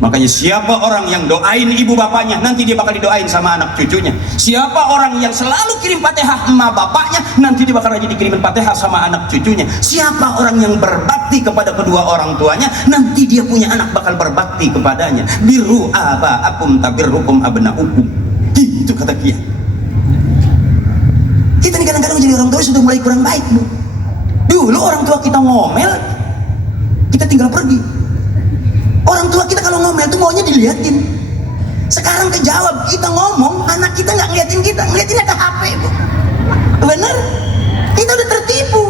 Makanya siapa orang yang doain ibu bapaknya, nanti dia bakal didoain sama anak cucunya. Siapa orang yang selalu kirim Fatihah emak bapaknya, nanti dia bakal lagi dikirimin Fatihah sama anak cucunya. Siapa orang yang berbakti kepada kedua orang tuanya, nanti dia punya anak bakal berbakti kepadanya. Biru aba'akum tabirrukum abna'ukum. Itu kata Kiai. Kita nih kadang-kadang jadi orang tua sudah mulai kurang baik, Bu. Dulu orang tua kita ngomel, kita tinggal pergi. Orang tua kita kalau ngomel tuh maunya diliatin. Sekarang kejawab, kita ngomong, anak kita nggak ngeliatin kita, ngeliatinnya ke HP, Bu. Bener? Kita udah tertipu.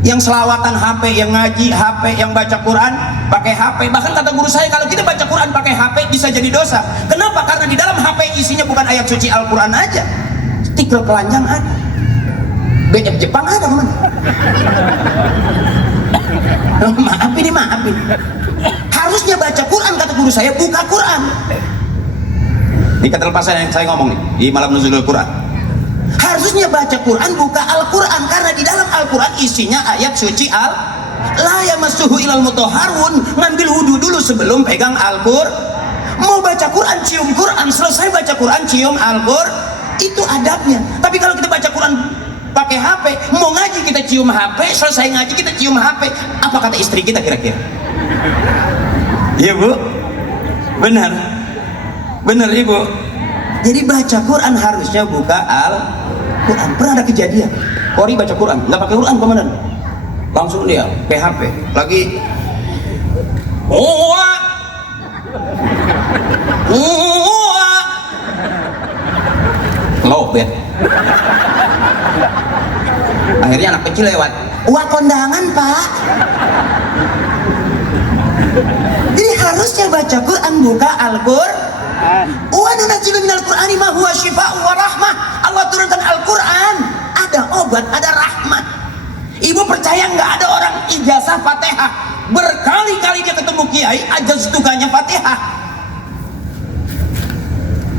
Yang selawatan HP, yang ngaji HP, yang baca Quran pakai HP. Bahkan kata guru saya, kalau kita baca Quran pakai HP bisa jadi dosa. Kenapa? Karena di dalam HP isinya bukan ayat suci Al-Quran aja, stiker telanjang ada, BF Jepang ada, mana? Maaf ini, maaf ini. Harusnya baca Quran, kata guru saya, buka Quran. Ini kata lepasan yang saya ngomong nih, di malam nuzulul Quran. Harusnya baca Quran, buka Al-Quran, karena di dalam Al-Quran isinya ayat suci la yamassuhu ilal mutahharun. Ngambil wudhu dulu sebelum pegang Al-Quran. Mau baca Quran, cium Quran, selesai baca Quran, cium Al-Quran. Itu adabnya. Tapi kalau kita baca Quran pakai HP, mau ngaji kita cium HP, selesai ngaji kita cium HP. Apa kata istri kita kira-kira? Iya, Bu, benar Ibu. Jadi baca Quran harusnya buka Al-Quran. Pernah ada kejadian Kori baca Quran nggak pakai Quran, komandan, langsung dia PHP lagi lobet. Akhirnya anak kecil lewat, wah kondangan Pak. Jadi harusnya baca Quran buka Al-Quran. Wa nunazzilu minal Qur'ani ma huwa syifaa'un wa rahmah. Allah turunkan Al-Quran, ada obat, ada rahmat. Ibu percaya nggak ada orang ijazah Fatihah, berkali-kali dia ketemu kiai ajaz tukanya Fatihah,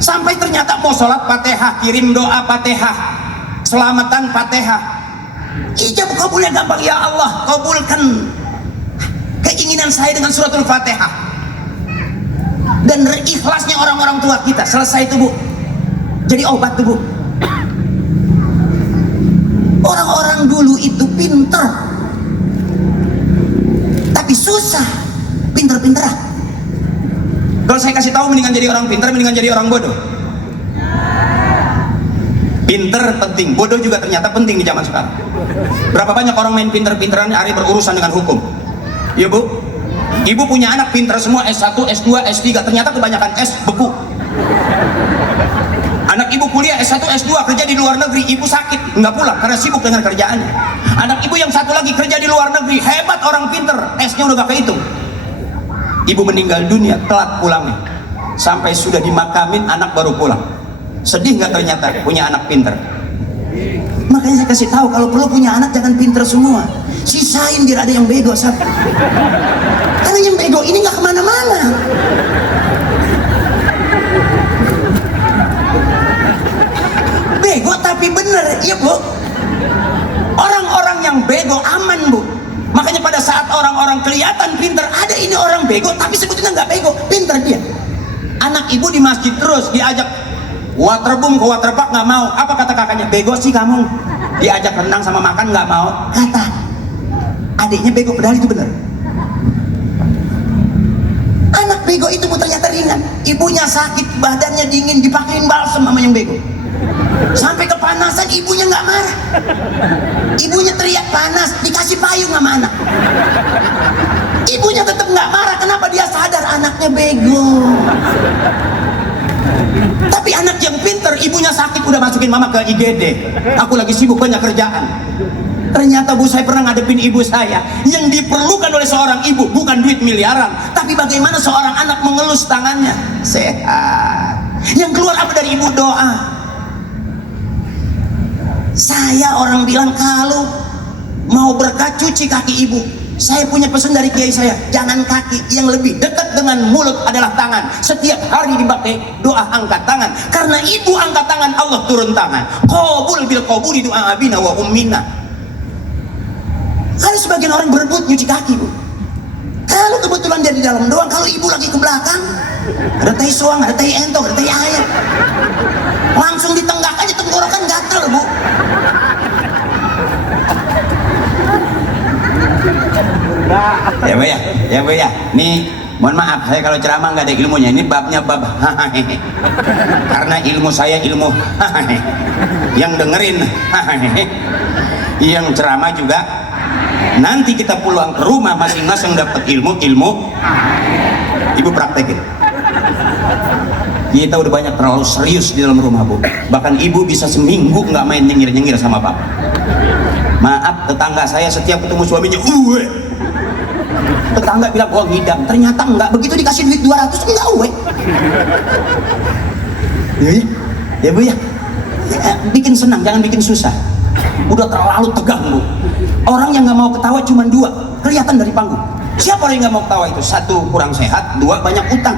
sampai ternyata mau sholat Fatihah, kirim doa Fatihah, selamatan Fatihah, ijab kabulnya gampang. Ya Allah, kabulkan keinginan saya dengan suratul Fatihah. Dan ikhlasnya orang-orang tua kita, selesai itu, Bu, jadi obat tuh, Bu. Orang-orang dulu itu pinter tapi susah pinter-pinteran. Kalau saya kasih tahu, mendingan jadi orang pinter, mendingan jadi orang bodoh. Pinter penting, bodoh juga ternyata penting di zaman sekarang. Berapa banyak orang main pinter-pinteran hari berurusan dengan hukum. Ya, Bu, Ibu punya anak pinter semua, S1, S2, S3, ternyata kebanyakan S beku. Anak Ibu kuliah S1, S2, kerja di luar negeri, Ibu sakit, nggak pulang karena sibuk dengan kerjaannya. Anak Ibu yang satu lagi kerja di luar negeri, hebat orang pinter, S-nya udah gak kehitung. Ibu meninggal dunia, telat pulangnya. Sampai sudah dimakamin, anak baru pulang. Sedih nggak ternyata punya anak pinter? Makanya saya kasih tahu, kalau perlu punya anak jangan pinter semua, sisain biar ada yang bego satu. Karena yang bego ini nggak kemana-mana. Bego tapi bener, ya Bu. Orang-orang yang bego aman, Bu. Makanya pada saat orang-orang kelihatan pinter, ada ini orang bego tapi sebetulnya nggak bego, pinter dia. Anak Ibu di masjid terus diajak waterboom ke waterpark, nggak mau. Apa kata kakaknya? Bego sih kamu. Diajak renang sama makan nggak mau. Kata adiknya bego, padahal itu bener. Anak bego itu ternyata ringan. Ibunya sakit, badannya dingin, dipakein balsem sama yang bego. Sampai kepanasan, ibunya nggak marah. Ibunya teriak panas, dikasih payung sama anak. Ibunya tetap nggak marah. Kenapa? Dia sadar anaknya bego. Tapi anak yang pinter, ibunya sakit udah masukin mama ke IGD, aku lagi sibuk banyak kerjaan. Ternyata Bu, saya pernah ngadepin ibu saya. Yang diperlukan oleh seorang ibu bukan duit miliaran, tapi bagaimana seorang anak mengelus tangannya sehat. Yang keluar apa dari ibu? Doa. Saya orang bilang kalau mau berkat cuci kaki ibu. Saya punya pesan dari kiai saya, jangan kaki, yang lebih dekat dengan mulut adalah tangan. Setiap hari dipakai doa angkat tangan, karena ibu angkat tangan Allah turun tangan. Qabul bil qabuli doa abina wa ummina. Ada sebagian orang berebut nyuci kaki, Bu. Kalau kebetulan dia di dalam doang, kalau ibu lagi ke belakang, ada tai soang, ada tai entong, ada tai ayam, langsung ditenggak aja tenggorokan gatal, Bu. Ya Bu ya, nih mohon maaf saya kalau ceramah nggak ada ilmunya, ini babnya bab karena ilmu saya ilmu yang dengerin yang ceramah juga. Nanti kita pulang ke rumah masing-masing dapat ilmu ibu praktekin. Kita udah banyak terlalu serius di dalam rumah, Bu. Bahkan ibu bisa seminggu nggak main nyengir-nyengir sama bapak. Maaf, tetangga saya setiap ketemu suaminya tetangga bilang oh ngidam, ternyata enggak. Begitu dikasih duit 200 enggak ya Bu ya, bikin senang, jangan bikin susah. Udah terlalu tegang, Bu. Orang yang nggak mau ketawa cuma 2 kelihatan dari panggung. Siapa orang yang nggak mau ketawa itu? 1 kurang sehat, 2 banyak utang.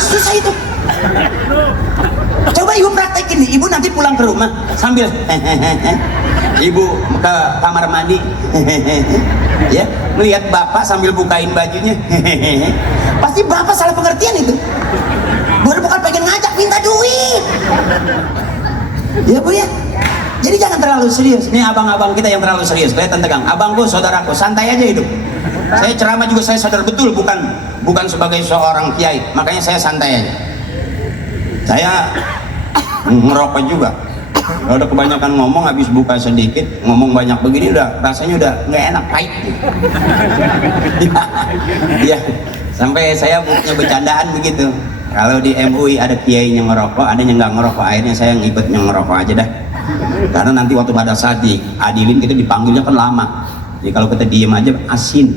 Susah itu. Coba ibu praktekin nih, ibu nanti pulang ke rumah sambil ibu ke kamar mandi ya, melihat bapak sambil bukain bajunya pasti bapak salah pengertian itu. Baru bukan pengen ngajak minta duit ya Bu ya. Jadi jangan terlalu serius. Ini abang-abang kita yang terlalu serius, kelihatan tegang. Abangku, saudaraku, santai aja hidup. Saya ceramah juga saya sadar betul bukan sebagai seorang kiai, makanya saya santai aja. Saya ngerokok juga. Kalau udah kebanyakan ngomong, habis buka sedikit, ngomong banyak begini udah rasanya udah nggak enak, pahit. Ya, sampai saya punya bercandaan begitu. Kalau di MUI ada kiai yang ngerokok, ada yang nggak ngerokok, akhirnya saya ngikut yang ngerokok aja dah. Karena nanti waktu pada saat diadilin kita dipanggilnya kan lama. Jadi kalau kita diem aja asin.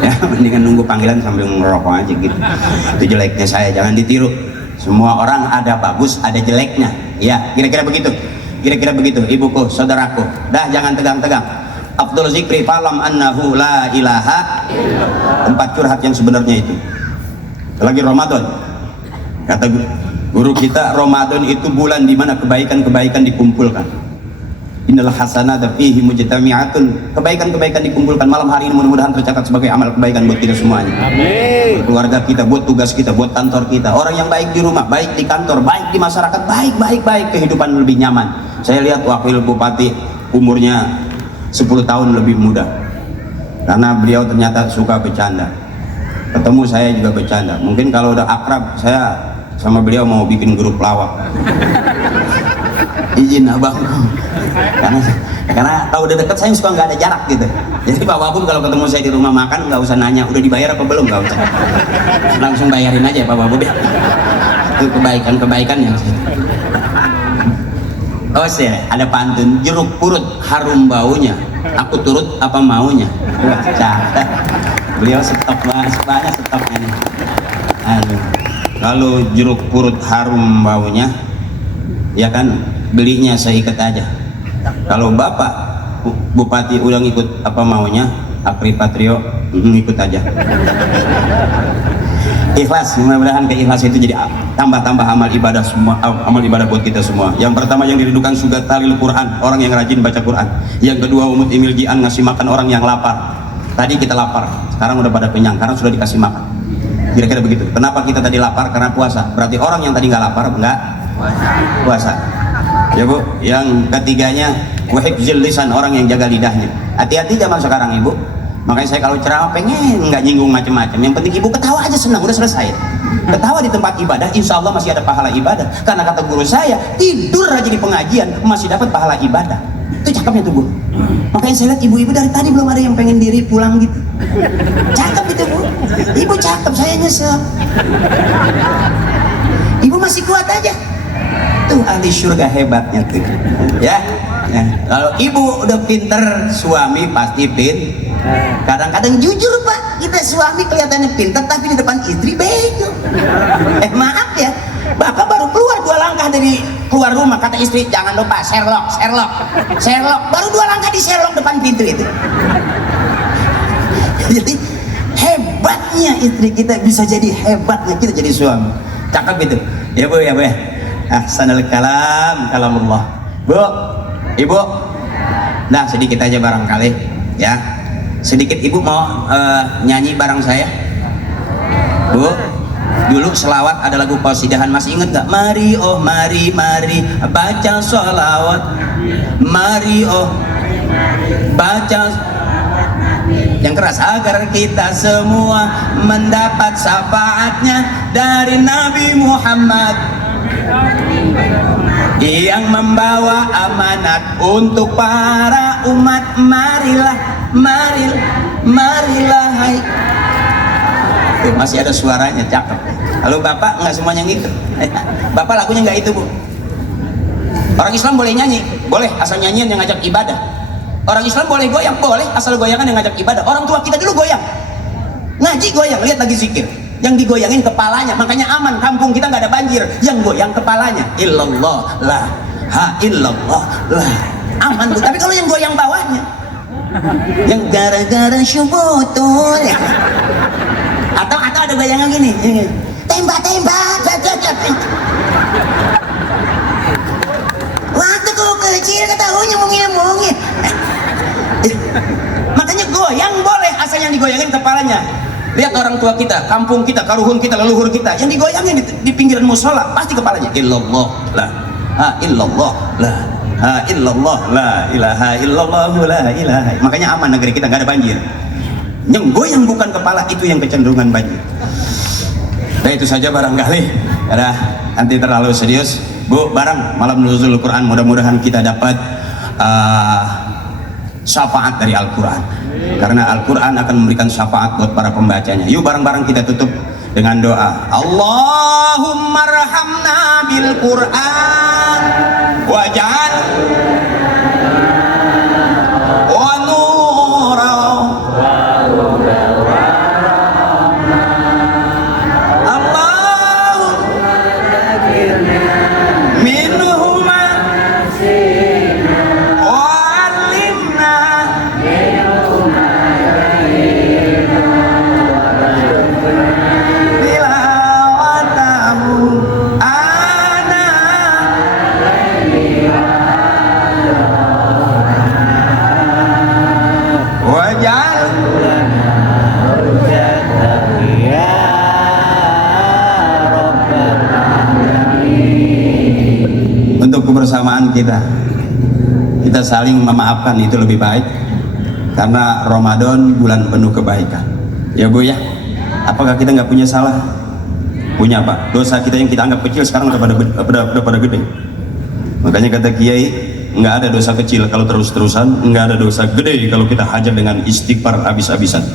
Ya, mendingan nunggu panggilan sambil ngerokok aja gitu. Itu jeleknya saya, jangan ditiru. Semua orang ada bagus, ada jeleknya. Ya, kira-kira begitu. Kira-kira begitu, ibuku, saudaraku. Dah jangan tegang-tegang. Afdhal zikri falam annahu la ilaha. Tempat curhat yang sebenarnya itu. Lagi Ramadan. Kata guru kita, Ramadan itu bulan di mana kebaikan-kebaikan dikumpulkan. Innal hasanata fihi mujtami'atun. Kebaikan-kebaikan dikumpulkan. Malam hari ini mudah-mudahan tercatat sebagai amal kebaikan buat kita semuanya. Amin. Buat keluarga kita, buat tugas kita, buat kantor kita. Orang yang baik di rumah, baik di kantor, baik di masyarakat, baik kehidupan lebih nyaman. Saya lihat wakil bupati umurnya 10 tahun lebih muda. Karena beliau ternyata suka bercanda. Ketemu saya juga bercanda. Mungkin kalau udah akrab, saya sama beliau mau bikin grup lawak. Izin abang, karena kalau udah deket saya suka nggak ada jarak gitu. Jadi Pak Wagub kalau ketemu saya di rumah makan nggak usah nanya udah dibayar apa belum, nggak usah, langsung bayarin aja Pak Wagub ya. Itu kebaikan yang oh sih ada pantun, jeruk purut harum baunya, aku turut apa maunya. Wah, cakep. Beliau stok banyak stoknya nih. Aduh. Kalau jeruk purut harum baunya, ya kan belinya saya ikat aja. Kalau bapak bupati udah ngikut apa maunya, Apri Patrio ngikut aja. Ikhlas, mudah-mudahan keikhlas itu jadi tambah-tambah amal ibadah semua, amal ibadah buat kita semua. Yang pertama yang dirindukan sugat talil Quran, orang yang rajin baca Quran. Yang kedua umut imil gian, ngasih makan orang yang lapar. Tadi kita lapar, sekarang udah pada kenyang karena sudah dikasih makan. Kira-kira begitu. Kenapa kita tadi lapar? Karena puasa. Berarti orang yang tadi nggak lapar nggak puasa. Ya Bu. Yang ketiganya wahibzil lisan, orang yang jaga lidahnya. Hati-hati zaman sekarang Ibu. Makanya saya kalau ceramah pengen nggak nyinggung macam-macam. Yang penting Ibu ketawa aja, senang, udah selesai. Ketawa di tempat ibadah, insya Allah masih ada pahala ibadah. Karena kata guru saya, tidur aja di pengajian masih dapat pahala ibadah. Itu cakepnya tuh Bu. Makanya saya lihat ibu-ibu dari tadi belum ada yang pengen diri pulang gitu. Cakep itu Bu. Ibu cakep, saya nyesel. ibu masih kuat aja. Tuh ahli surga hebatnya tuh. Ya. Kalau ibu udah pinter, suami pasti kadang-kadang jujur Pak, kita suami kelihatannya pinter tapi di depan istri bego. Maaf ya, Bapak baru keluar 2 langkah dari keluar rumah, kata istri jangan lupa Sherlock, baru 2 langkah di Sherlock depan pintu itu. Jadi hebatnya istri kita bisa jadi hebatnya kita jadi suami. Cakep gitu ya Bu ya. Ahsanul kalam kalamullah. Bu, ibu, nah sedikit aja barangkali ya, sedikit ibu mau nyanyi bareng saya. Bu, dulu selawat ada lagu qasidahan, masih inget gak? Mari oh mari baca sholawat, mari oh baca yang keras, agar kita semua mendapat syafaatnya dari Nabi Muhammad yang membawa amanat untuk para umat. Marilah hai. Tuh, masih ada suaranya, cakep. Kalau Bapak nggak semuanya ngikut. Bapak lagunya nggak itu Bu. Orang Islam boleh nyanyi, boleh asal nyanyian yang ngajak ibadah. Orang Islam boleh goyang, boleh asal goyangan yang ngajak ibadah. Orang tua kita dulu goyang, ngaji goyang, lihat lagi zikir, yang digoyangin kepalanya, makanya aman, kampung kita nggak ada banjir, yang goyang kepalanya illallah la ha illallah la, aman Bu. Tapi kalau yang goyang bawahnya, yang gara-gara syubutul ya. atau ada goyangan gini, tembak waktu ku kecil ketahunya mungil. Makanya goyang boleh asal yang digoyangin kepalanya. Lihat orang tua kita, kampung kita, karuhun kita, leluhur kita, yang digoyangin di pinggiran musola pasti kepalanya illallah la ha illallah la ha illallah la ilaha illallah la ilaha. Makanya aman negeri kita, nggak ada banjir. Yang goyang bukan kepala itu yang kecenderungan banjir. Nah itu saja barangkali. Ada nanti terlalu serius Bu, barang malam nuzul Quran, mudah-mudahan kita dapat syafaat dari Al-Quran, karena Al-Quran akan memberikan syafaat buat para pembacanya. Yuk bareng-bareng kita tutup dengan doa. Allahumma rahamna bil Quran waj'al wa nura kebersamaan kita saling memaafkan, itu lebih baik, karena Ramadan bulan penuh kebaikan ya Bu ya. Apakah kita nggak punya salah? Punya Pak. Dosa kita yang kita anggap kecil sekarang udah pada gede. Makanya kata Kiai, nggak ada dosa kecil kalau terus-terusan, nggak ada dosa gede kalau kita hajar dengan istighfar habis-habisan.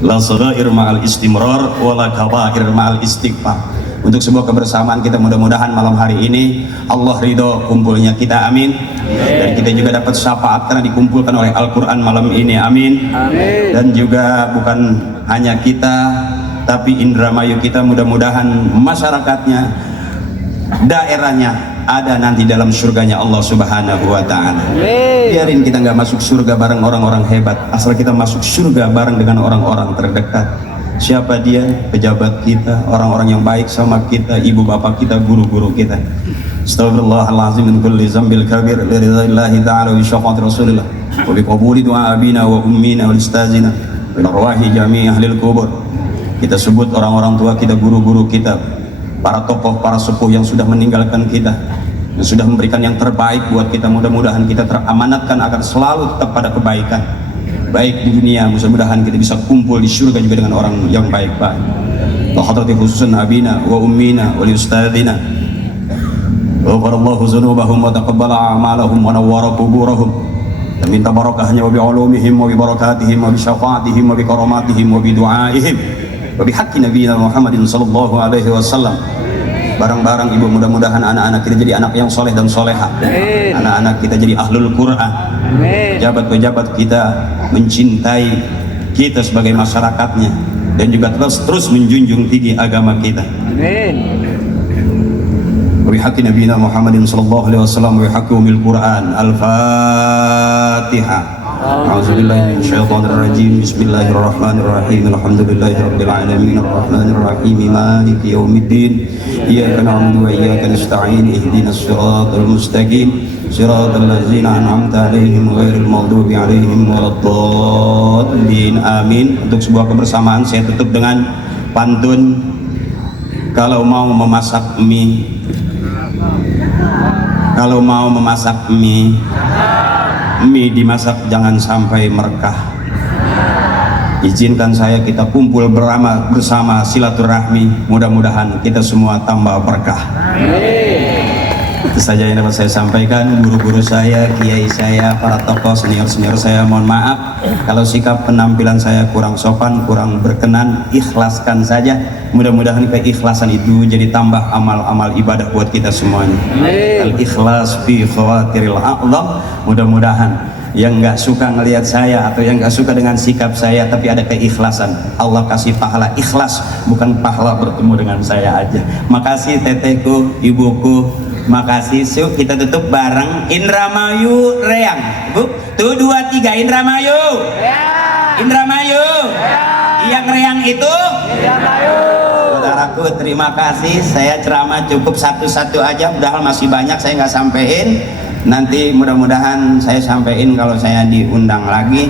La saghair ma'al istimrar wala kabair ma'al istighfar. Untuk sebuah kebersamaan kita, mudah-mudahan malam hari ini Allah ridho kumpulnya kita, amin. Dan kita juga dapat syafaat karena dikumpulkan oleh Al-Quran malam ini, amin. Dan juga bukan hanya kita, tapi Indramayu kita, mudah-mudahan masyarakatnya, daerahnya ada nanti dalam surganya Allah Subhanahu wa Ta'ala. Biarin kita nggak masuk surga bareng orang-orang hebat, asal kita masuk surga bareng dengan orang-orang terdekat. Siapa dia? Pejabat kita, orang-orang yang baik sama kita, ibu bapak kita, guru-guru kita. Astaghfirullahaladzim min kulli zambil kabir li ridha'illahi ta'ala wa syafaati rasulillah wa bi qabuli du'a abina wa ummina wa ustazina wa arwahi jami'i ahlil kubur. Kita sebut orang-orang tua kita, guru-guru kita, para tokoh, para sepuh yang sudah meninggalkan kita, yang sudah memberikan yang terbaik buat kita. Mudah-mudahan kita teramanatkan akan selalu tetap pada kebaikan, baik di dunia, mudah-mudahan kita bisa kumpul di surga juga dengan orang yang baik-baik. Wa hadrati khususan abina wa ummina wa ustadzina, ghafarallahu dzunubahum wa taqabbala a'malahum wa nawwara quburahum. Dan minta barakahnya wa bi ulumihim wa bi barakatihim wa bi syafaatihim wa bi karamatihim wa bi du'aihim wa bi haqqi nabiyina Muhammadin sallallahu alaihi wasallam. bareng-bareng ibu, mudah-mudahan anak-anak kita jadi anak yang soleh dan soleha, anak-anak kita jadi ahlul Quran, pejabat-pejabat kita mencintai kita sebagai masyarakatnya, dan juga terus menjunjung tinggi agama kita. Wabihaqi nabiyina Muhammadin sallallahu alaihi wasallam wa bihaqqi umil Quran. Al-Fatihah. A'udzubillahi minasyaitonir rajim. Bismillahirrahmanirrahim. Alhamdulillahirabbil alamin arrahmanir rahim maliki yaumiddin. Iyyaka na'budu wa iyyaka nasta'in. Ihdinas siratal mustaqim. Siratal ladzina an'amta 'alaihim ghairil maghdubi 'alaihim waladdallin. Amin. Untuk sebuah kebersamaan saya tutup dengan pantun. Kalau mau memasak mie, kalau mau memasak mie dimasak jangan sampai merekah. Izinkan saya kita kumpul bersama silaturahmi, mudah-mudahan kita semua tambah berkah. Itu saja yang dapat saya sampaikan. Guru-guru saya, kiai saya, para tokoh senior-senior saya, mohon maaf kalau sikap penampilan saya kurang sopan, kurang berkenan. Ikhlaskan saja, mudah-mudahan keikhlasan itu jadi tambah amal-amal ibadah buat kita semuanya. Al-ikhlas fi khawatiril a'zam. Mudah-mudahan yang nggak suka ngelihat saya atau yang nggak suka dengan sikap saya tapi ada keikhlasan, Allah kasih pahala ikhlas, bukan pahala bertemu dengan saya aja. Makasih tetehku, ibuku, makasih. Yuk kita tutup bareng Indramayu Reang. Bu, tuh 2 3 Indramayu. Indramayu. Yang Reang itu Indramayu. Saudaraku, terima kasih. Saya ceramah cukup satu-satu aja, padahal masih banyak saya nggak sampein. Nanti mudah-mudahan saya sampaikan kalau saya diundang lagi,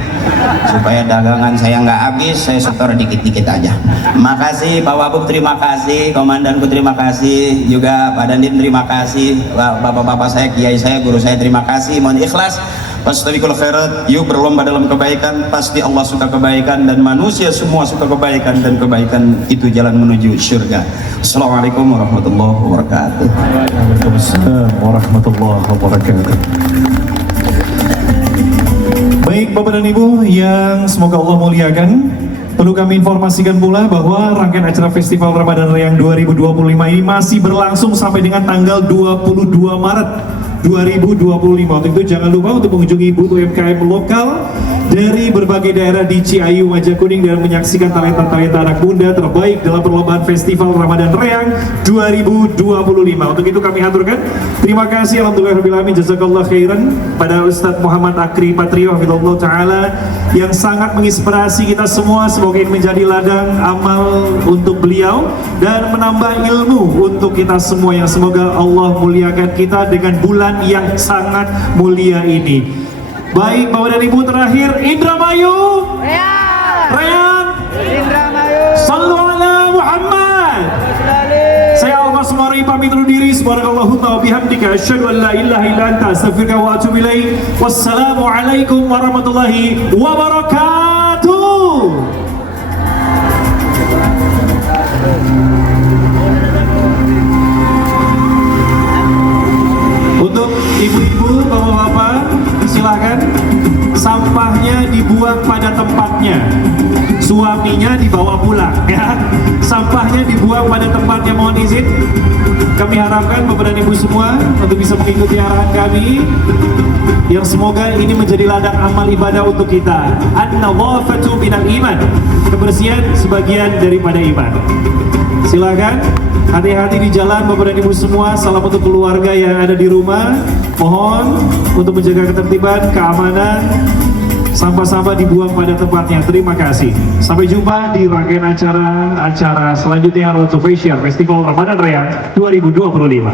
supaya dagangan saya nggak habis, saya setor dikit-dikit aja. Makasih Pak Wabub, terima kasih komandanku, terima kasih juga Pak Dandim, terima kasih bapak-bapak saya, kiai saya, guru saya, terima kasih. Mohon ikhlas. Fastabiqul khairat, yuk berlomba dalam kebaikan. Pasti Allah suka kebaikan dan manusia semua suka kebaikan, dan kebaikan itu jalan menuju surga. Assalamualaikum warahmatullahi wabarakatuh. Waalaikumsalam warahmatullahi wabarakatuh. Baik Bapak dan Ibu yang semoga Allah muliakan, perlu kami informasikan pula bahwa rangkaian acara Festival Ramadan Reang 2025 ini masih berlangsung sampai dengan tanggal 22 Maret 2025. Untuk itu jangan lupa untuk mengunjungi booth UMKM lokal dari berbagai daerah di Ciayu, Wajakuning, dan menyaksikan talenta-talenta anak muda terbaik dalam perlombaan Festival Ramadan Reang 2025. Untuk itu kami aturkan terima kasih alhamdulillahirabbil alamin, jazakallah khairan pada Ustadz Muhammad Akri Patrio hafizahullah taala yang sangat menginspirasi kita semua. Semoga ini menjadi ladang amal untuk beliau dan menambah ilmu untuk kita semua, yang semoga Allah muliakan kita dengan bulan yang sangat mulia ini. Baik Bapak dan Ibu, terakhir Indramayu Reang Indramayu, sallu ala Muhammad. Saya Al-Mas Mari pamit undur diri. Subhanakallahu wa bihamdika asyhadu an la ilaha illa anta astaghfiruka wa atubu ilaik. Wassalamu alaikum warahmatullahi wabarakatuh. Untuk ibu-ibu, bapak-bapak, silakan sampahnya dibuang pada tempatnya, suaminya dibawa pulang ya. Sampahnya dibuang pada tempatnya, mohon izin. Kami harapkan bapak dan ibu semua untuk bisa mengikuti arahan kami, yang semoga ini menjadi ladang amal ibadah untuk kita. An-nadhafatu minal iman, kebersihan sebagian daripada iman. Silakan hati-hati di jalan bapak dan ibu semua. Salam untuk keluarga yang ada di rumah. Mohon untuk menjaga ketertiban, keamanan, sampah-sampah dibuang pada tempatnya. Terima kasih. Sampai jumpa di rangkaian acara selanjutnya, Road to Facial Festival Ramadan Reang 2025.